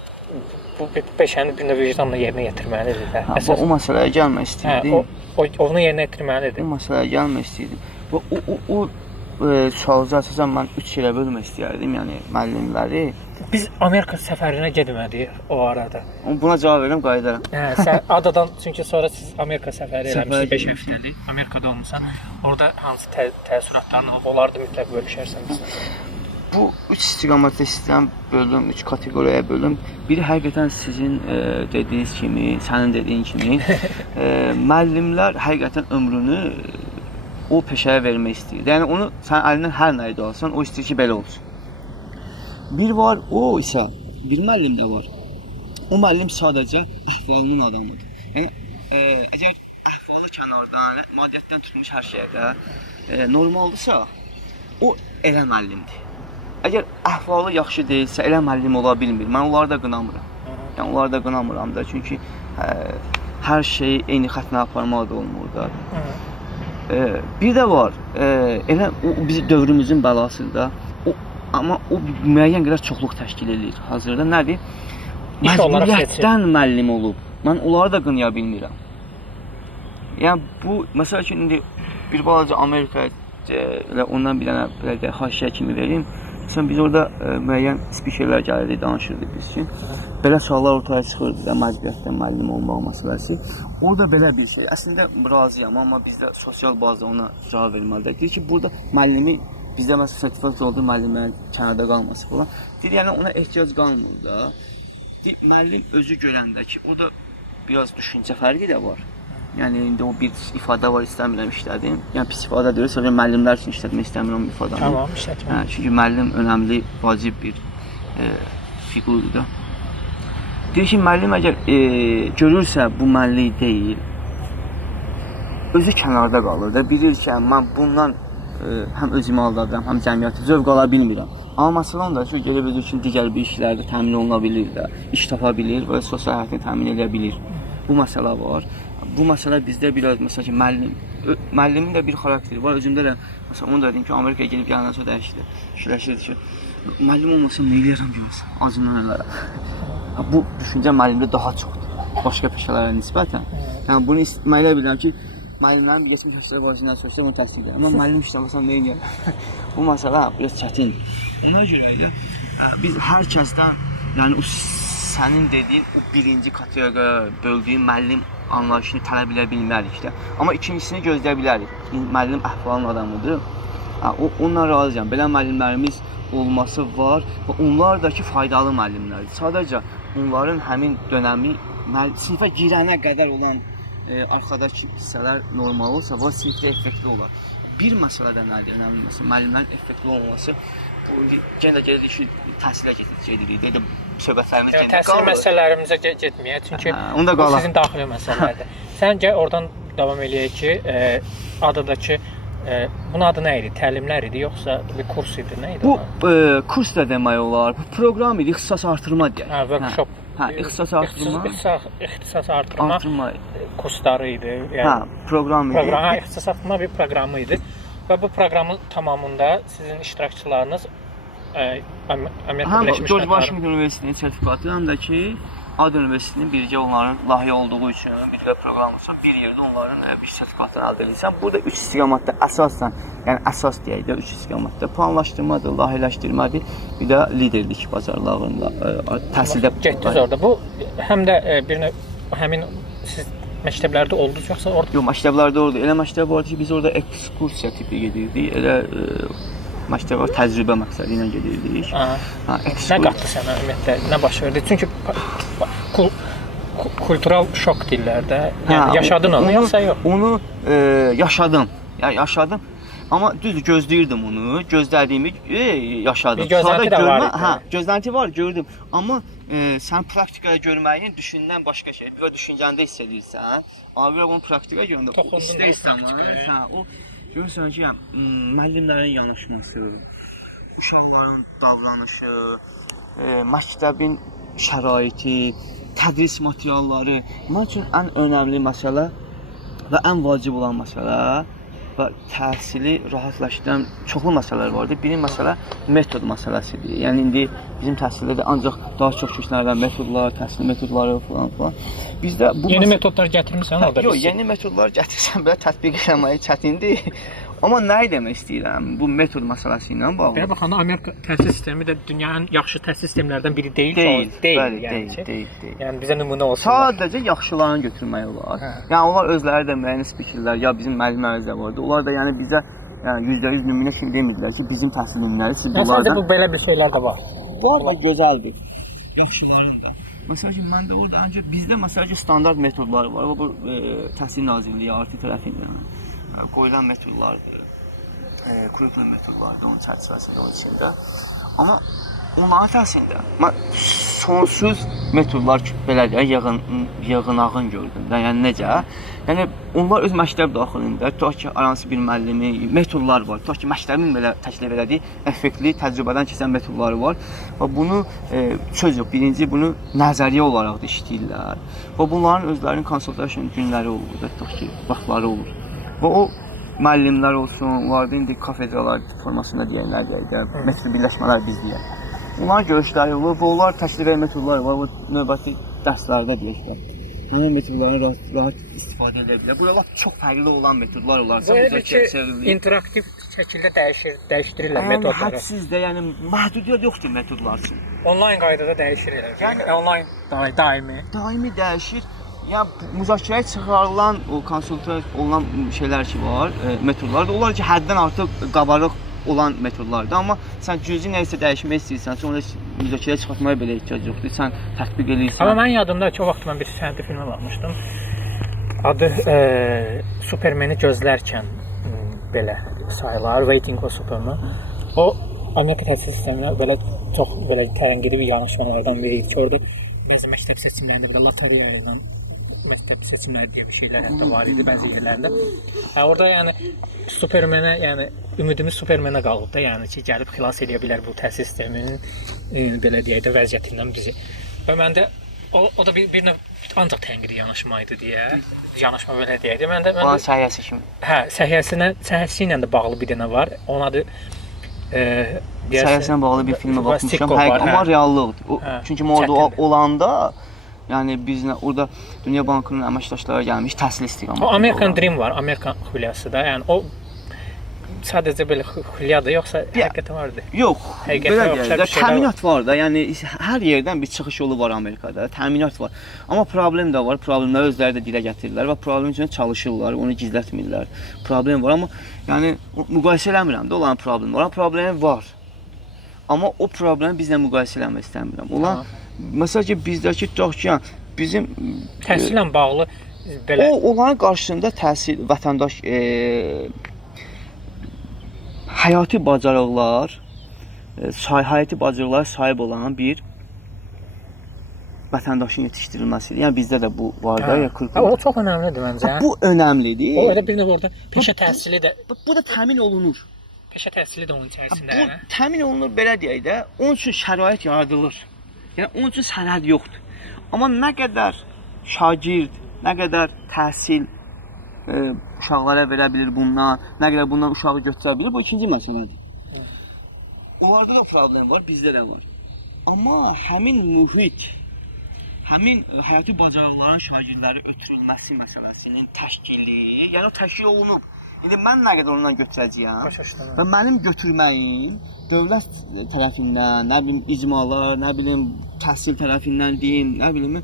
bu peşəni bir növ vicdanla yerinə yetirməlidir də. Əsas o məsələyə gəlmək istəyirdim. Onu yerinə yetirməlidir. O məsələyə gəlmək istəyirdim. O sualca əsasən mən 3 yerə bölmək istəyirdim, yəni müəllimləri. Biz Amerika səfərinə getmədik o arada. Buna cavab verim, qayıdaram. Sən adadan çünki sonra siz Amerika səfəri eləmisiniz, 5 getmişik. həftəlik. Amerikada olmusan. Orada hansı təəssüratların olub, onları da mütləq bölüşərsən bizlə. Bu 3 istiqamətdə istəyirəm bölüm, 3 kateqoriyaya bölüm. Biri həqiqətən sizin dediyiniz kimi, sənin dediyin kimi müəllimlər həqiqətən ömrünü o peşəyə vermək istəyir. Yəni onu sən əlindən hər nə idi alsan, o istəyir ki, belə olsun. Bir var, o isə bir müəllim də var. O müəllim sadəcə əhvalının adamıdır. Yəni əgər əhvalı kənardan, maddiyyatdan tutmuş hər şeyə də normaldırsa, o elə müəllimdir. Əgər əhvalı yaxşı deyilsə, elə müəllim ola bilmir. Mən onları da qınamıram. Yəni onları da qınamıram da, çünki hər şeyi eyni xətlə aparmaq da olmur da. Bir də var, elə o bizim dövrümüzün bəlasıdır da. Amma o müəyyən qədər çoxluq təşkil edir hazırda. Nədir? Məcburiyyətdən müəllim olub. Mən onları da qınaya bilmirəm. Yəni bu, məsəl üçün indi bir balaca Amerika elə ondan bir dənə belə də haşiyə kimi verim. Məsələn biz orada müəyyən spikerlər gəlirdi, danışırdıq biz üçün. Belə suallar ortaya çıxırdı da məcburiyyətdən müəllim olmaq məsələsi. Orada belə bir şey. Əslində razıyam, amma bizdə sosial bazda ona cavab verməlidir. Deyir ki, burada müəllimi bizdə məsələn sertifikat oldu, müəllimlərin kənarda qalması falan. Deyir, yəni ona ehtiyac qalmır da. Deyir, müəllim özü görəndə ki, orada biraz düşüncə fərqi də var. Yəni indi o bir ifadə var, istəmirəm işlədim. Yəni pis ifadə deyil, sadəcə müəllimlər üçün işlətmək istəmirəm bu ifadanı. Tamam, işlətmə. Çünki müəllim önəmli, vacib bir fiqurdur da. Deyir ki, müəllim əgər görürsə bu mənlik deyil, özü kənarda qalır da. Bilir ki, mən bundan həm özümü aldadıram, həm cəmiyyəti zövq ala bilmirəm. Amma məsələ onda ki, gəlib özü üçün digər bir işlərdə təmin oluna bilir də, iş tapa bilir və sosial həyatını təmin edə bilir. Bu məsələ var. Bu məsələ bizdə biraz, məsəl ki, müəllimin də bir xarakteri var. Özümdə də, məsələn, onu da dedim ki, Amerikaya gelib gələn sonra dəyişdi. Fikirləşirdi ki, müəllim olmasam nə eləyərəm görürsən, acından ələrəm. Bu düşüncə müəllimdə daha çoxdur, başqa peşələrə nisbətən. Yəni, bunu mən elə bilirəm ki, müəllimlərin geçmiş höstələr vacibdən sözlər onu təsdiq edir. Amma müəllim işləməsəm nə eləyərəm? Bu məsələ biraz çətin. Ona görə də biz hər kəsdən, yəni sənin dediyin o birinci kateqoriyaya böldüyün müəllim anlayışını tələb edə bilmərik də. Amma ikincisini gözləyə bilərik. Müəllim əhvalın adamıdır. Onunla razıyam. Belə müəllimlərimiz olması var və onlar da ki, faydalı müəllimlərdir. Sadəcə onların həmin dönəmi sinifə girənə qədər olan arxadakı hissələr normal olsa, və sinifdə effektli olar. Bir məsələ də nədir? Müəllimlərin effektli olması yenə də gedirik ki, təhsilə gedirik. Dedim, söhbətlərimiz yenə qalır. Təhsil məsələlərimizə getməyək, çünki bu sizin daxili məsələlərdir. Səncə oradan davam eləyək ki, adadakı, bunun adı nə idi? Təlimlər idi, yoxsa bir kurs idi, nə idi? Bu kurs da demək olar, bu proqram idi, ixtisas artırma deyək. Workshop. İxtisas artırma. İxtisas artırma kursları idi. Proqram idi. İxtisas artırma bir proqramı idi. Və bu proqramın tamamında sizin iştirakçılarınız Amerika Birləşmiş George Washington Universitetinin sertifikatı, həm də ki, Ad Universitetinin birgə onların layihə olduğu üçün bir proqram olsa, bir yerdə onların bir sertifikatını əldə edirsən. Burada 3 istiqamətdə əsasən, yəni əsas deyək də 3 istiqamətdə planlaşdırmadır, layihələşdirmədir, bir də liderlik bacarıqlarında təhsildə getdiniz orada. Bu həm də bir növ həmin siz məktəblərdə oldunuz yoxsa orada? Yox, məktəblərdə oldu. Elə məktəb vardı ki, biz orada ekskursiya tipi gedirdik. Elə məktəb var, təcrübə məqsədi ilə gedirdik. Nə qatdı sənə ümumiyyətlə? Nə baş verdi? Çünki kultural şok deyirlər də. Yəni yaşadın onu yoxsa yox? Onu yaşadım. Yəni yaşadım. Amma düzdür, gözləyirdim onu. Gözlədiyimi yaşadım. Bir gözlənti də var idi. Gözlənti var, gördüm. Amma sən praktikada görməyin düşündən başqa şey. Bir düşüncəndə hiss edirsən. Amma bunu praktikada görəndə istər-istəməz, o görürsən ki, müəllimlərin yanaşması, uşaqların davranışı, məktəbin şəraiti, tədris materialları. Mənim üçün ən önəmli məsələ və ən vacib olan məsələ və təhsili rahatlaşdıran çoxlu məsələlər vardır. Biri məsələ metod məsələsidir. Yəni indi bizim təhsildə də ancaq daha çox keçənlərdən metodlar, təhsil metodları falan. Bizdə bu yeni metodlar gətirmisən orada? Yox, yeni metodlar gətirsən belə tətbiq etməyi çətindir. Amma nə demək istəyirəm? Bu metod məsələsi ilə bağlı. Belə baxanda Amerika təhsil sistemi də dünyanın yaxşı təhsil sistemlərindən biri deyil. Deyil. Yəni bizə nümunə olsun. Sadəcə yaxşılarını götürmək olar. Yəni onlar özləri də müəyyən spikirlər, ya bizim müəllimlərimiz də vardı. Onlar da yəni bizə yəni %100 nümunə kimi demirdilər ki, bizim təhsil nümunələri siz bunlardan. Sadəcə bu belə bir şeylər də var. Var və gözəldir. Yaxşıların da. Məsələn, məndə orada ancaq bizdə məsələn standart metodlar var. Bu Təhsil Nazirliyi RT tərəfindən qoyulan metodlardır. Qoyulan metodlardır onun çərçivəsində o içində. Amma onların təsirində mən sonsuz metodlar belə yığınağın gördüm də. Yəni necə? Yəni onlar öz məktəb daxilində tutaq ki, aransı bir müəllimi metodlar var. Tutaq ki, məktəbin belə təklif elədiyi effektli təcrübədən keçən metodları var. Və bunu birinci bunu nəzəriyyə olaraq da işləyirlər. Və bunların özlərinin konsultasiya günləri olur da, tutaq ki, vaxtları olur. Və o müəllimlər olsun, onlarda indi kafedralar formasında deyənlər deyək, metod birləşmələr biz deyək. Onların görüşləri olur və onlar təklif edən metodlar var, növbəti dərslərdə deyək. Bunun metodlarını rahat istifadə edə bilər. Burada çox fərqli olan metodlar olarsa, interaktiv şəkildə dəyişdirirlər metodları. Hədsiz də, yəni məhdudiyyət yoxdur metodlar üçün. Onlayn qaydada dəyişir elə. Yəni onlayn daimi dəyişir. Yəni müzakirəyə çıxarılan o konsultasiya olunan şeylər ki var, metodlar da onlar ki həddən artıq qabarıq olan metodlardır. Amma sən cüzi nəyisə dəyişmək istəyirsənsə, ona müzakirəyə çıxartmaya belə ehtiyac yoxdur. Sən tətbiq edirsən. Amma mən yadımda ki, o vaxt mən bir fərqli filmə baxmışdım. Adı Supermeni gözlərkən belə sayılar, Waiting for Superman. O Amerika təhsil sisteminə belə çox belə tərənnüdü bir yanaşmalardan biri idi ki, orada bəzi məktəb seçimlərində belə lotereya ilə məktəb seçimləri deyə bir şeylər hətta var idi bəzi yerlərdə. Orada yəni Supermenə, yəni ümidimiz Supermenə qalıb da, yəni ki, gəlib xilas edə bilər bu təhsil sisteminin belə deyək də vəziyyətindən bizi. Və məndə o da bir növ ancaq tənqidi yanaşma idi deyə, yanaşma belə deyək də. Məndə səhiyyəsi kimi. Hə, səhiyyəsi ilə də bağlı bir dənə var. Onun adı səhiyyəsinə bağlı bir filmə baxmışam. Amma reallıqdır. Çünki orada olanda yəni biz orada Dünya Bankının əməkdaşları gəlmiş təhsil istiqaməti. O American Dream var, Amerikan xülyası da. Yəni o sadəcə belə xülyadır, yoxsa həqiqətən vardı? Yox, belə deyək, təminat var da. Yəni hər yerdən bir çıxış yolu var Amerikada, təminat var. Amma problem də var, problemləri özləri də dilə gətirirlər və problem üçün çalışırlar, onu gizlətmirlər. Problem var, amma yəni müqayisə eləmirəm də olan problem var. Problem var. Amma o problemi bizlə müqayisə eləmək istəmirəm. Olan məsələn ki, bizdəki tutaq ki, bizim təhsillə bağlı belə onların qarşısında təhsil, vətəndaş həyati bacarıqlar, həyati bacarıqlara sahib olan bir vətəndaşın yetişdirilməsidir. Yəni bizdə də bu var da, o çox önəmlidir məncə. Bu önəmlidir. O elə bir növ orada peşə təhsili də bu da təmin olunur. Peşə təhsili də onun içərisində. Bu təmin olunur belə deyək də, onun üçün şərait yaradılır. Yəni onun üçün sərhəd yoxdur. Amma nə qədər şagird, nə qədər təhsil uşaqlara verə bilir bundan, nə qədər bundan uşağı götürə bilir, bu ikinci məsələdir. Onlarda da problem var, bizdə də var. Amma həmin mühit, həmin həyati bacarıqların şagirdləri ötürülməsi məsələsinin təşkili, yəni o təşkil olunub. İndi mən nə qədər ondan götürəcəyəm və mənim götürməyim dövlət tərəfindən, nə bilim icmalar, nə bilim təhsil tərəfindən deyim, nə bilim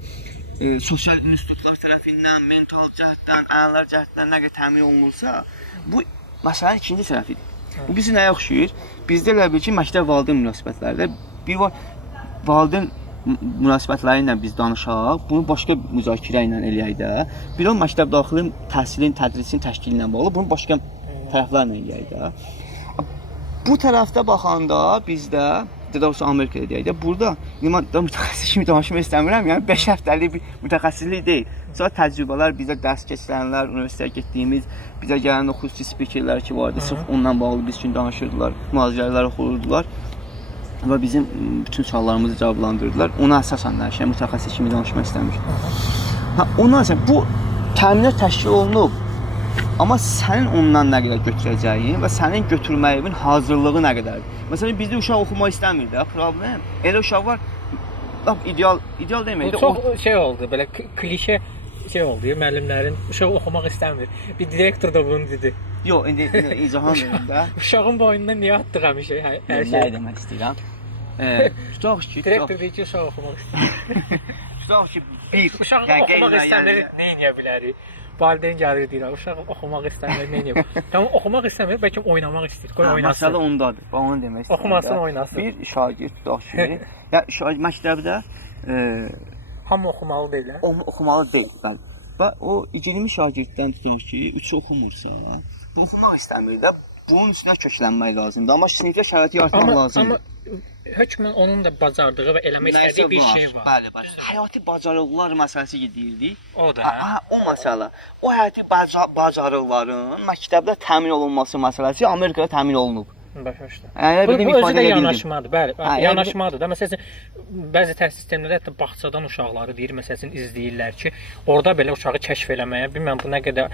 sosial institutlar tərəfindən, mental cəhətdən, ənənələr cəhətdən nə qədər təmin olunursa, bu məsələnin ikinci tərəfidir. Bu bizi nəyə oxşayır? Bizdə elə bil ki, məktəb-valideyn münasibətlərdə bir var, valideyn münasibətləri ilə biz danışaq, bunu başqa müzakirə ilə eləyək də. Bir o məktəb daxili təhsilin, tədrisin təşkili ilə bağlı, bunu başqa tərəflərlə eləyək də. Bu tərəfdə baxanda bizdə, doğrusu Amerikada deyək də, burada mən mütəxəssis kimi danışmaq istəmirəm, yəni 5 həftəlik bir mütəxəssislik deyil. Sonra təcrübələr, bizdə dərs keçirənlər, universitetə getdiyimiz, bizə gələn o xüsusi spikerlər ki vardı, sırf onunla bağlı biz üçün danışırdılar, mühazirələr oxuyurdular. Və bizim bütün suallarımızı cavablandırdılar. Ona əsasən danışıram, mütəxəssis kimi danışmaq istəmişdim. Ona əsasən bu təminat təşkil olunub. Amma sənin ondan nə qədər götürəcəyin və sənin götürməyin hazırlığı nə qədərdir? Məsələn, bizdə uşaq oxumaq istəmir də, problem. Elə uşaq var, lap ideal deməkdir. Bu çox şey oldu, belə klişe şey oldu. Müəllimlərin uşaq oxumaq istəmir. Bir direktor da bunu dedi. Yox, indi izahan verim də. Uşağın boynundan niyə atdıq həmişə hər Nə şey? demək istəyirəm? Tutaq ki, Direktor deyir ki, uşaq oxumaq istəmir. tutaq ki, bir Uşaq oxumaq istəmir, nə edə bilərik? Valideyn gəlir deyir, uşaq oxumaq istəmir, nə edə bilər? Tamam, oxumaq istəmir, bəlkə oynamaq istəyir. Qoy oynasın. Məsələ ondadır. Onu demək istəyirəm. Oxumasın, oynasın. Bir şagird tutaq ki, ya şagird məktəbdə Hamı oxumalı deyil, hə? oxumalı deyil, bəli. Və o 20 şagirddən tutaq ki, 3 oxumursa, bu oxumaq istəmir də, bunun üstünə köklənmək lazımdır. Amma sinifdə şərait yaratmaq lazımdır. Amma hökmən onun da bacardığı və eləmək istədiyi bir şey var. Bəli, bəli. Həyati bacarıqlar məsələsi gedirdi. O da, hə? O məsələ. O həyati bacarıqların məktəbdə təmin olunması məsələsi Amerikada təmin olunub. Başa düşdüm. Yəni Bu özü də yanaşmadır, bəli. Yəni Yanaşmadır da. Məsələn, bəzi təhsil sistemlərində hətta bağçadan uşaqları deyir, məsələn, izləyirlər ki, orada belə uşağı kəşf eləməyə, bilmirəm bu nə qədər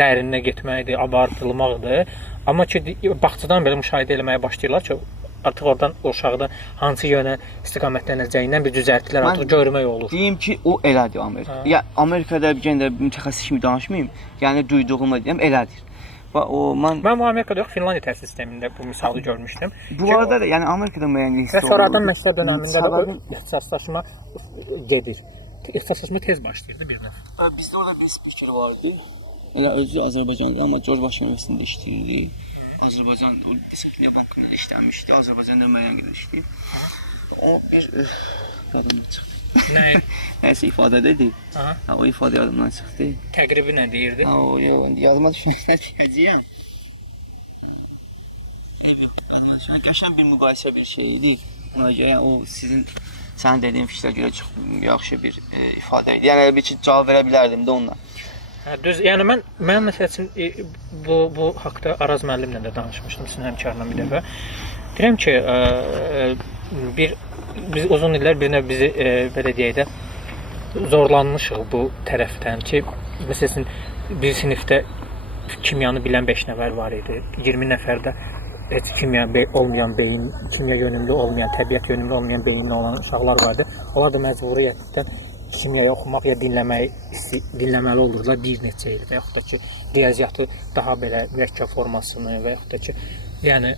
dərinə getməkdir, abartılmaqdır. Amma ki, bağçadan belə müşahidə eləməyə başlayırlar ki, artıq oradan o uşaqda hansı yönə istiqamətlənəcəyindən bir düzəltilər artıq görmək olur. Deyim ki, o elədir Amerika. Ya Amerikada yenə də mütəxəssis kimi danışmayım. Yəni duyduğumu deyim, elədir. Və o mən bu Amerikada yox, Finlandiya təhsil sistemində bu misalı görmüşdüm. Bu arada da yəni Amerikada müəyyən və sonradan məktəb dövründə də o ixtisaslaşma gedir. İxtisaslaşma tez başlayırdı bir növ. Bizdə orada bir spiker vardı. Elə özü Azərbaycanlı, amma George Washington Universitetində işləyirdi. Azərbaycan o Disciplina Bankında işləmişdi. Azərbaycanda müəyyən qədər işləyib. O bir yadımdan çıxdı. Nə? Nəsə ifadə dedi. Aha. O ifadə yadımdan çıxdı. Təqribi nə deyirdi? O yox, indi yadıma düşmür deyəcəyəm. Yadıma düşmür. Qəşəng bir müqayisə bir şey idi. Ona görə o sizin sənin dediyin fikrə görə çox yaxşı bir ifadə idi. Yəni bir ki, cavab verə bilərdim də onunla. Hə, düz. Yəni mən məsəl üçün bu haqqda Araz müəllimlə də danışmışdım, sizin həmkarla bir dəfə. Deyirəm ki, biz uzun illər bir növ bizi belə deyək də zorlanmışıq bu tərəfdən ki, məsələn, bir sinifdə kimyanı bilən 5 nəfər var idi. 20 nəfərdə heç kimya olmayan beyin, kimya yönümlü olmayan, təbiət yönümlü olmayan beyinli olan uşaqlar vardı. Onlar da məcburiyyətdən kimyayı oxumaq ya dinləməli olurlar bir neçə il və yaxud da ki, riyaziyyatı daha belə mürəkkəb formasını və yaxud da ki, yəni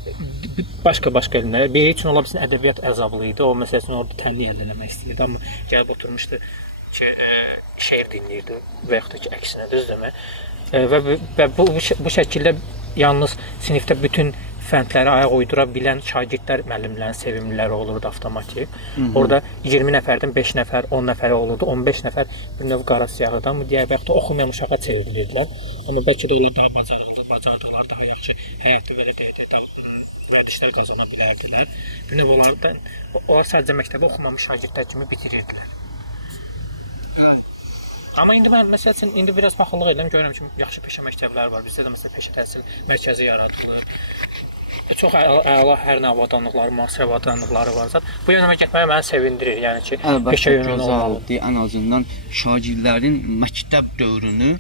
başqa elmlər. Biri üçün ola bilsin ədəbiyyat əzablı idi. O məsələn orada tənliy əldə eləmək istəyirdi, amma gəlib oturmuşdu ki, şeir dinləyirdi və yaxud da ki, əksinə düzdürmü? Və bu şəkildə yalnız sinifdə bütün fəndləri ayaq uydura bilən şagirdlər müəllimlərin sevimliləri olurdu avtomatik. Orada 20 nəfərdən 5 nəfər, 10 nəfər olurdu, 15 nəfər bir növ qara siyahıdan mı deyək və yaxud da oxumayan uşağa çevrilirdilər. Amma bəlkə də onlar daha bacardıqlar, daha yaxşı həyatda belə deyək, daha vərdişlər qazana bilərdilər. Bir növ onlar sadəcə məktəbə oxumamış şagirdlər kimi bitirirdilər. Amma indi mən məsəl üçün indi biraz baxıllıq edirəm, görürəm ki, yaxşı peşə məktəbləri var. Bizdə də məsələn peşə təhsil mərkəzi yaradılıb. Çox əla hər növ avadanlıqları, müasir avadanlıqları var. Bu yönəmə getməyə məni sevindirir. Yəni ki, peşə yönümlü olmalıdır. Ən azından şagirdlərin məktəb dövrünü,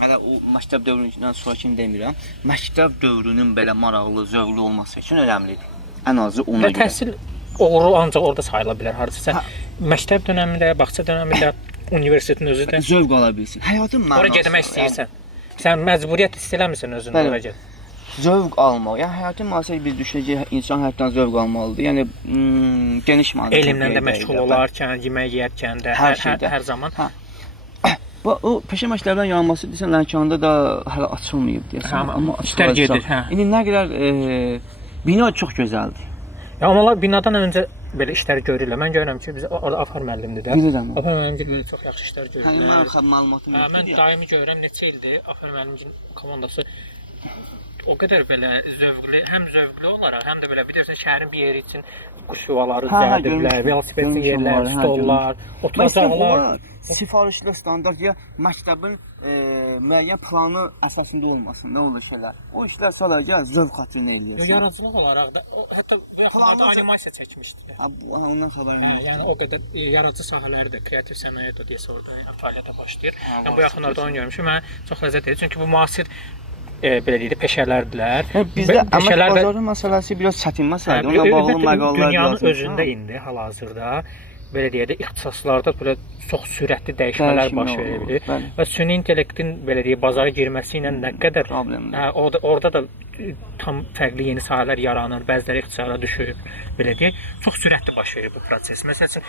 hələ o məktəb dövründən sonrakini demirəm, məktəb dövrünün belə maraqlı, zövqlü olması üçün önəmlidir. Ən azı ona görə. Təhsil uğuru ancaq orada sayıla bilər. Hardasa məktəb dövründə, bağça dövründə universitetin özü də zövq ala bilsin. Həyatın mənası. Ora getmək istəyirsən. Sən məcburiyyət hiss eləmirsən özünü ora get. Zövq almaq. Yəni həyatın mənası biz düşünəcək insan həyatdan zövq almalıdır. Yəni geniş mənada. Elmlə də məşğul olarkən, yemək yeyərkən də, hər zaman. O peşə məktəblərinin yanması desən Lənkəranda da hələ açılmayıb deyəsən. Amma işlər gedir, hə. İndi nə qədər bina çox gözəldir. Ya amma binadan öncə belə işləri görürlər. Mən görürəm ki, biz orada Afar müəllimdir də. Afar müəllim çox yaxşı işlər görürlər. Mənim məlumatım yoxdur. Mən daimi görürəm neçə ildir Afar müəllimin komandası o qədər belə zövqlü, həm zövqlü olaraq, həm də belə bilirsən şəhərin bir yeri üçün quş yuvaları düzəldiblər, velosiped yerləri, stollar, oturacaqlar. Sifarişlə standart ya məktəbin müəyyən planı əsasında olmasın, nə olur şeylər. O işlər sadəcə zövq xatirinə eləyirsən. Yaradıcılıq olaraq da hətta animasiya çəkmişdi. Ondan xəbərim yoxdur. Yəni o qədər yaradıcı sahələri də kreativ sənaye də desə orada fəaliyyətə başlayır. Mən bu yaxınlarda onu görmüşəm. Mən çox ləzzət edir çünki bu müasir belə deyək də peşələrdirlər. Bizdə əmək bazarı məsələsi biraz çətin məsələdir. Ona bağlı məqalələr dünyanın özündə indi hal-hazırda belə deyək də ixtisaslarda belə çox sürətli dəyişmələr baş verə bilər və süni intellektin belə deyək bazara girməsi ilə nə qədər orada da tam fərqli yeni sahələr yaranır, bəziləri ixtisara düşür, belə deyək, çox sürətli baş verir bu proses. Məsələn,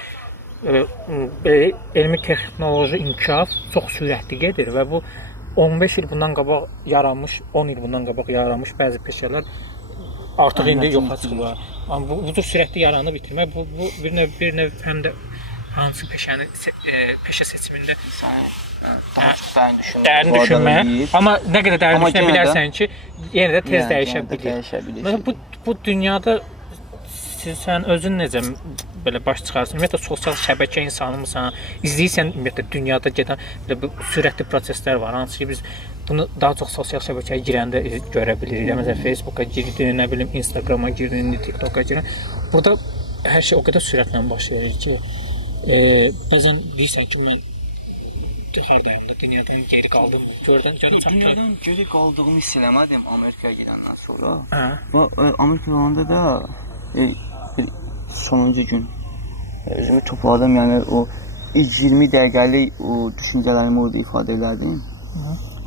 belə elmi texnoloji inkişaf çox sürətli gedir və bu 15 il bundan qabaq yaranmış, 10 il bundan qabaq yaranmış bəzi peşələr artıq indi yoxa çıxır. Amma bu cür sürətli yaranıb bitirmək bu bir növ həm də hansı peşə seçimində daha çox dərin düşünmək, amma nə qədər dərin düşünə bilərsən ki, yenə də tez dəyişə bilir. Bu dünyada sən özün necə belə baş çıxarsın? Ümumiyyətlə sosial şəbəkə insanımısan, izləyirsən ümumiyyətlə dünyada gedən belə bu sürətli proseslər var. Hansı ki biz bunu daha çox sosial şəbəkəyə girəndə görə bilirik. Məsələn, Facebooka girdin, nə bilim, Instagrama girdin, TikToka girdin. Burada hər şey o qədər sürətlə baş verir ki, bəzən deyirsən ki, mən hardayam da, dünyadan geri qaldım. Dünyadan geri qaldığımı hiss eləmədim Amerikaya gedəndən sonra. Amerikada olanda da sonuncu gün özümü topladım, yəni o ilk 20 dəqiqəlik o düşüncələrimi orada ifadə elədim.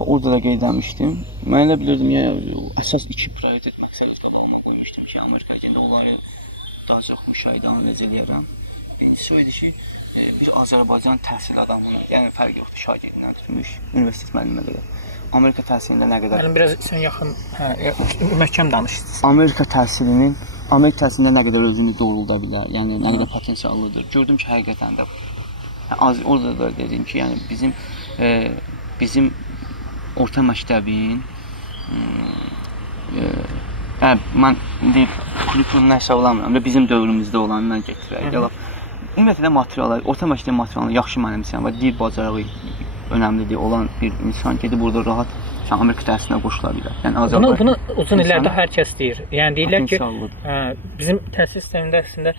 Orada da qeyd etmişdim. Mən elə bilirdim, yəni əsas iki prioritet məqsəd qabağıma qoymuşdum ki, Amerikaya gedən olayı daha çox müşahidə analiz eləyərəm. Birincisi o idi ki, bir Azərbaycan təhsil adamının, yəni fərq yoxdur, şagirdindən tutmuş, universitet müəllimə qədər. Amerika təhsilində nə qədər... Mənim biraz sən yaxın, məhkəm danışdınız. Amerika təhsilində nə qədər özünü doğrulda bilər, yəni nə qədər potensiallıdır. Gördüm ki, həqiqətən də orada da dedim ki, yəni bizim orta məktəbin mən indi kulturunu hesablamıram da bizim dövrümüzdə olandan gətirək. Ümumiyyətlə materiallar, orta məktəb materialını yaxşı mənimsəyən və dil bacarığı önəmlidir olan bir insan gedib burada rahat Amerika təhsilinə qoşula bilər. Yəni bunu uzun illərdə hər kəs deyir. Yəni deyirlər ki, bizim təhsil sistemində əslində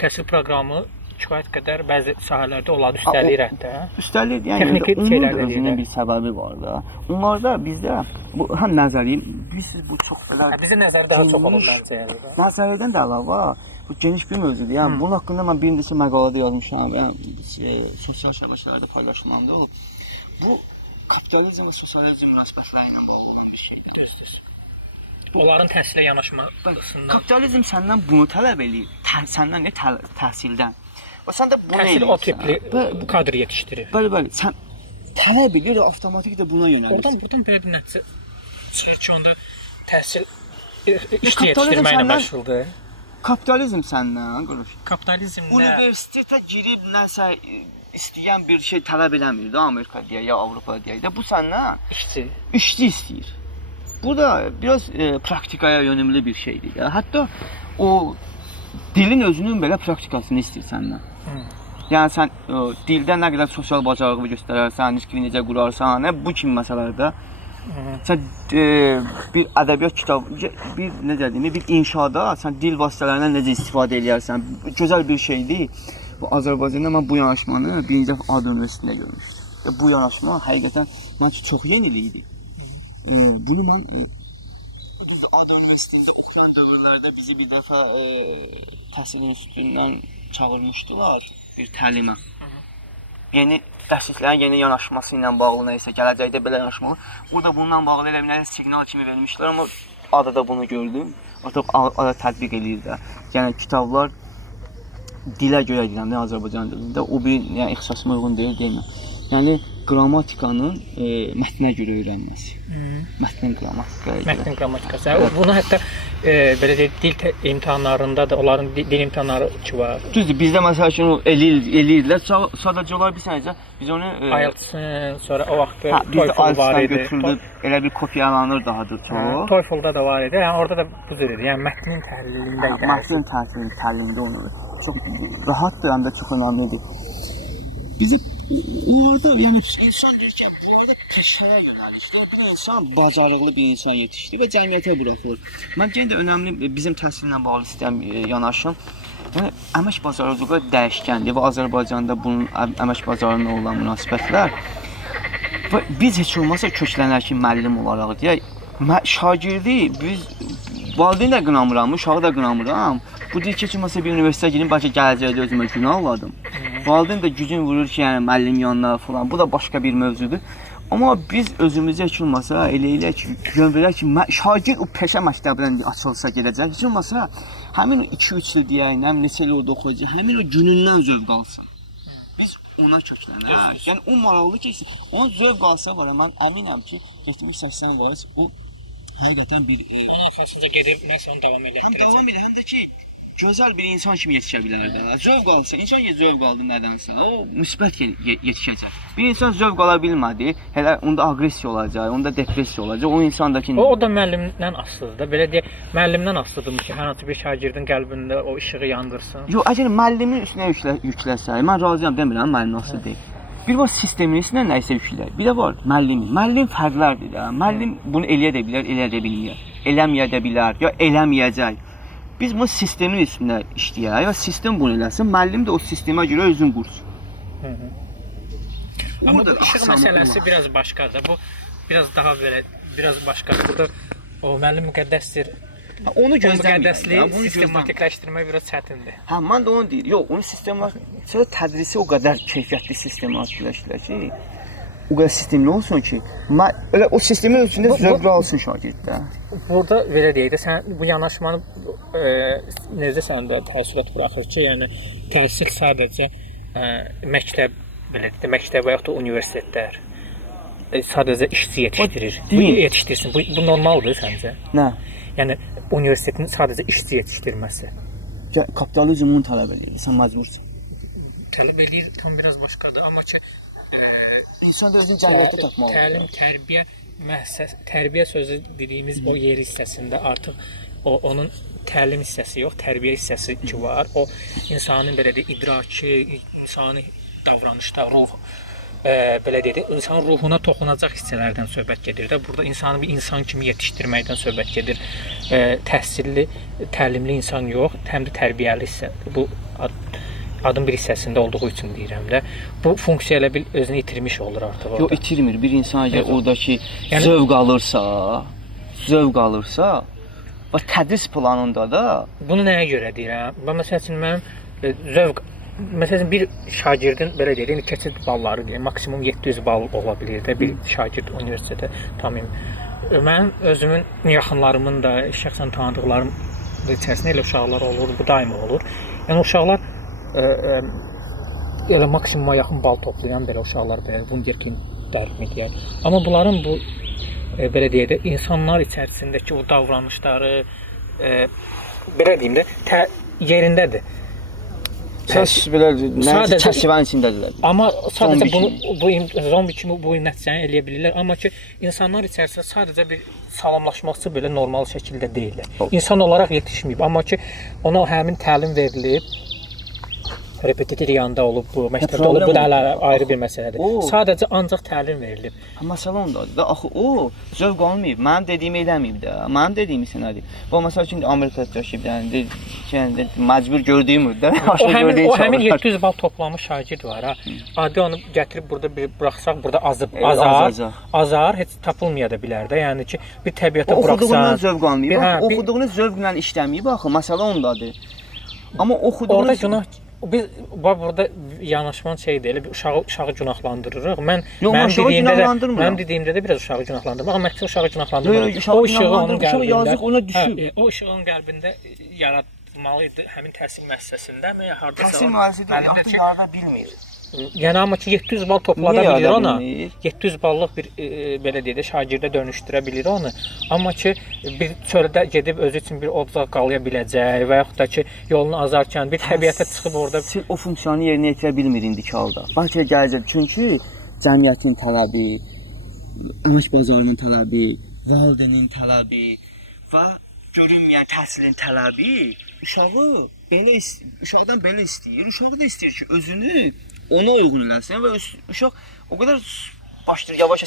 təhsil proqramı kifayət qədər bəzi sahələrdə onları üstələyir hətta. Üstələyir, yəni onun özünün bir səbəbi var da. Onlarda bizdə bu həm nəzəri, bu çox belə bizdə nəzəri daha çox olur məncə. Nəzəriyyədən də əlavə bu geniş bir mövzudur. Yəni bunun haqqında mən bir neçə məqalədə yazmışam, yəni sosial şəbəkələrdə paylaşılandı. Bu kapitalizm və sosializm münasibətləri ilə bağlı olan bir şeydir, düzdür. Onların təhsilə yanaşmasından. Kapitalizm səndən bunu tələb eləyir. Səndən nə təhsildən. Və sən də bunu təhsil o tipli bu kadr yetişdirir. Bəli, sən tələb edir, avtomatik də buna yönəlirsən. Buradan belə bir nəticə çıxır ki, onda təhsil işçi yetişdirməklə məşğuldur. Kapitalizm səndən, qardaş. Kapitalizm nə? Universitetə girib nəsə istəyən bir şey tələb eləmir də Amerika deyə ya Avropa deyək də. Bu səndən işçi istəyir. Bu da biraz praktikaya yönümlü bir şeydir. Hətta o dilin özünün belə praktikasını istəyir səndən. Yəni sən dildə nə qədər sosial bacarığı göstərərsən, nitqini necə qurarsan, bu kimi məsələlərdə sən bir ədəbiyyat kitabı, bir inşada sən dil vasitələrindən necə istifadə edərsən, gözəl bir şeydir. Bu Azərbaycanda mən bu yanaşmanı birinci dəfə AD Universitetində görmüşdüm. Bu yanaşma həqiqətən mənim üçün çox yenilik idi. Bunu mən AD Universitetində oxuyan dövrlərdə bizi bir dəfə təhsil institutundan çağırmışdılar bir təlimə. Yeni dərsliklərin yeni yanaşması ilə bağlı nə isə gələcəkdə belə yanaşmalı. Burada bundan bağlı elə bir siqnal kimi vermişlər, amma adada bunu gördüm. Artıq ada tətbiq edir də. Yəni kitablar dilə görə ediləndə Azərbaycan dilində o bir ixtisasıma uyğun deyil. Yəni qrammatikanın mətnə görə öyrənməsi. Mətnin qrammatikası. Mətnin qrammatikası. Bunu hətta belə deyək, dil imtahanlarında da onların dil imtahanları ki var. Düzdür, bizdə məsəl üçün eləyirdilər. Sadəcə olaraq bir sənəcə biz onu IELTS-ın sonra o vaxt TOEFL var idi. Elə bir kopyalanır dahadır çox. TOEFL-da da var idi. Yəni orada da bu cür idi. Yəni mətnin təhlilində idi. Mətnin təhlilində onu çox rahatdır, həm də çox önəmlidir. Bizə orada yəni insan deyir ki, bu arada peşəyə yönəlişdə bir insan bacarıqlı bir insan yetişdi və cəmiyyətə buraxılır. Mən yenə də önəmli bizim təhsillə bağlı istəyirəm yanaşım. Yəni əmək bazarı dəyişkəndir və Azərbaycanda bunun əmək bazarına olan münasibətlər və biz heç olmasa köklənər ki, müəllim olaraq deyək, şagirdi biz valideyn də qınamıram, uşağı da qınamıram. Bu deyir ki, məsələn bir universitetə girim, bəlkə gələcəkdə özümə günah aladım. Valideyn də gücün vurur ki, yəni müəllim yanına falan. Bu da başqa bir mövzudur. Amma biz özümüzə heç olmasa elə ki, yön verək ki, şagird o peşə məktəbindən açılsa gedəcək. Heç olmasa həmin o 2-3 il deyək, neçə il orada oxuyacaq, həmin o günündən zövq alsın. Biz ona köklənək. Yəni o maraqlı ki, o zövq alsa var, mən əminəm ki, 70-80% o həqiqətən bir Onun arxasında gedib məsələn davam elətdirəcək. həm davam edir, həm də ki, gözəl bir insan kimi yetişə bilər də. Zövq alsa, insan zövq aldı nədənsə, o müsbət yetişəcək. Bir insan zövq ala bilmədi, elə onda aqressiya olacaq, onda depressiya olacaq. O insandakı O da müəllimdən asılıdır da. Belə deyək, müəllimdən asılıdır ki, hər hansı bir şagirdin qəlbində o işığı yandırsın. Yox, əgər müəllimin üstünə yükləsə, mən razıyam demirəm, müəllim asılı deyil. Bir var sistemin üstünə nə isə yükləyir. Bir də var müəllimin. Müəllim fərdlərdir də. Müəllim bunu eləyə də bilər, eləyə də bilmir. Eləməyə də bilər, ya eləməyəcək. Biz bu sistemin üstünə işləyək, ya sistem bunu eləsin, müəllim də o sistemə görə özünü qursun. Amma bu işıq məsələsi biraz başqadır. Bu biraz daha belə, biraz başqadır. Burada o müəllim müqəddəsdir. Onu Müqəddəsliyi sistematikləşdirmək biraz çətindir. Hə, mən də onu deyirəm. Yox, onu sistematikləşdirmək, tədrisi o qədər keyfiyyətli sistematikləşdirək ki, o qədər sistemli olsun ki, elə o sistemin içində zövq alsın şagird də. Burada belə deyək də, sən bu yanaşmanı necə səndə təəssürat buraxır ki, yəni təhsil sadəcə məktəb, belə deyək, məktəb və yaxud da universitetlər sadəcə işçi yetişdirir. Bu yetişdirsin. Bu normaldır səncə? Nə? Yəni universitetin sadəcə işçi yetişdirməsi. Kapitalizm onu tələb edir, sən məcbursan. Tələb edir, tam biraz başqadır, amma ki İnsan da özünü cəmiyyətdə tapmalıdır. Təlim, tərbiyə tərbiyə sözü dediyimiz o yer hissəsində artıq onun təlim hissəsi yox, tərbiyə hissəsi ki var. O insanın belə deyək idraki, insani davranışda ruh belə deyək, insan ruhuna toxunacaq hissələrdən söhbət gedir də. Burada insanı bir insan kimi yetişdirməkdən söhbət gedir. Təhsilli, təlimli insan yox, həm də tərbiyəli hissə. Bu adın bir hissəsində olduğu üçün deyirəm də. Bu funksiya elə bil özünü itirmiş olur artıq orada. Yox, itirmir. Bir insan əgər oradakı zövq alırsa, və tədris planında da bunu nəyə görə deyirəm? Məsəl üçün mən zövq məsələn bir şagirdin belə deyək, keçid balları deyək, maksimum 700 bal ola bilər də bir şagird universitetə tamam. Mən özümün yaxınlarımın da şəxsən tanıdıqlarım içərisində elə uşaqlar olur, bu daim olur. Yəni uşaqlar elə maksimuma yaxın bal toplayan belə uşaqlar belə wunderkind dərmi deyək. Amma bunların bu belə deyək də insanlar içərisindəki o davranışları belə deyim də yerindədir. Səs belə çəsivən içindədirlər. Amma sadəcə bu zombi kimi bu nəticəni eləyə bilirlər. Amma ki insanlar içərisində sadəcə bir salamlaşması belə normal şəkildə deyil. İnsan olaraq yetişməyib, amma ki ona həmin təlim verilib. Repetitiv yanda olub bu, məktəbdə olub, bu da ayrı bir məsələdir. Sadəcə ancaq təlim verilib. Məsələ ondadır da, axı o zövq almayıb, mənim dediyimi eləməyib də, mənim dediyimi sənədir. Bu, məsəl üçün, Amerikada yaşayıb, yəni, məcbur gördüyüm də, o həmin 700 bal toplamış şagird var, ha. Adi onu gətirib burada bir buraxsaq, burada azar, heç tapılmaya da bilər də, yəni ki, bir təbiətə buraxsan. Oxuduğundan zövq almayıb, oxuduğunu zövqlə işləməyib, axı, məsələ ondadır. Amma oxuduğunu... Orada günah... Biz burada yanaşman şey deyil, uşağı günahlandırırıq. Mənim dediyimdə də biraz uşağı günahlandırmaq, amma məqsəd uşağı günahlandırmaq. O işığı onun qəlbində, o işığın qəlbində yaratmalıydı həmin təhsil müəssisəsində, amma hardasa təhsil müəssisəsində yarada bilmir. Yəni amma ki 700 bal toplada bilir ona. 700 ballıq bir belə deyək də şagirdə dönüşdürə bilir onu. Amma ki bir çöldə gedib özü üçün bir obzaq qalaya biləcək və yaxud da ki yolunu azarkən bir təbiətə çıxıb orada o funksiyonu yerinə yetirə bilmir indiki halda. Bəlkə gələcək çünki cəmiyyətin tələbi, əmək bazarının tələbi, valideynin tələbi və görünməyən təhsilin tələbi uşaqdan belə istəyir. Uşaq da istəyir ki özünü ona uyğun eləsin və uşaq o qədər başlayır yavaş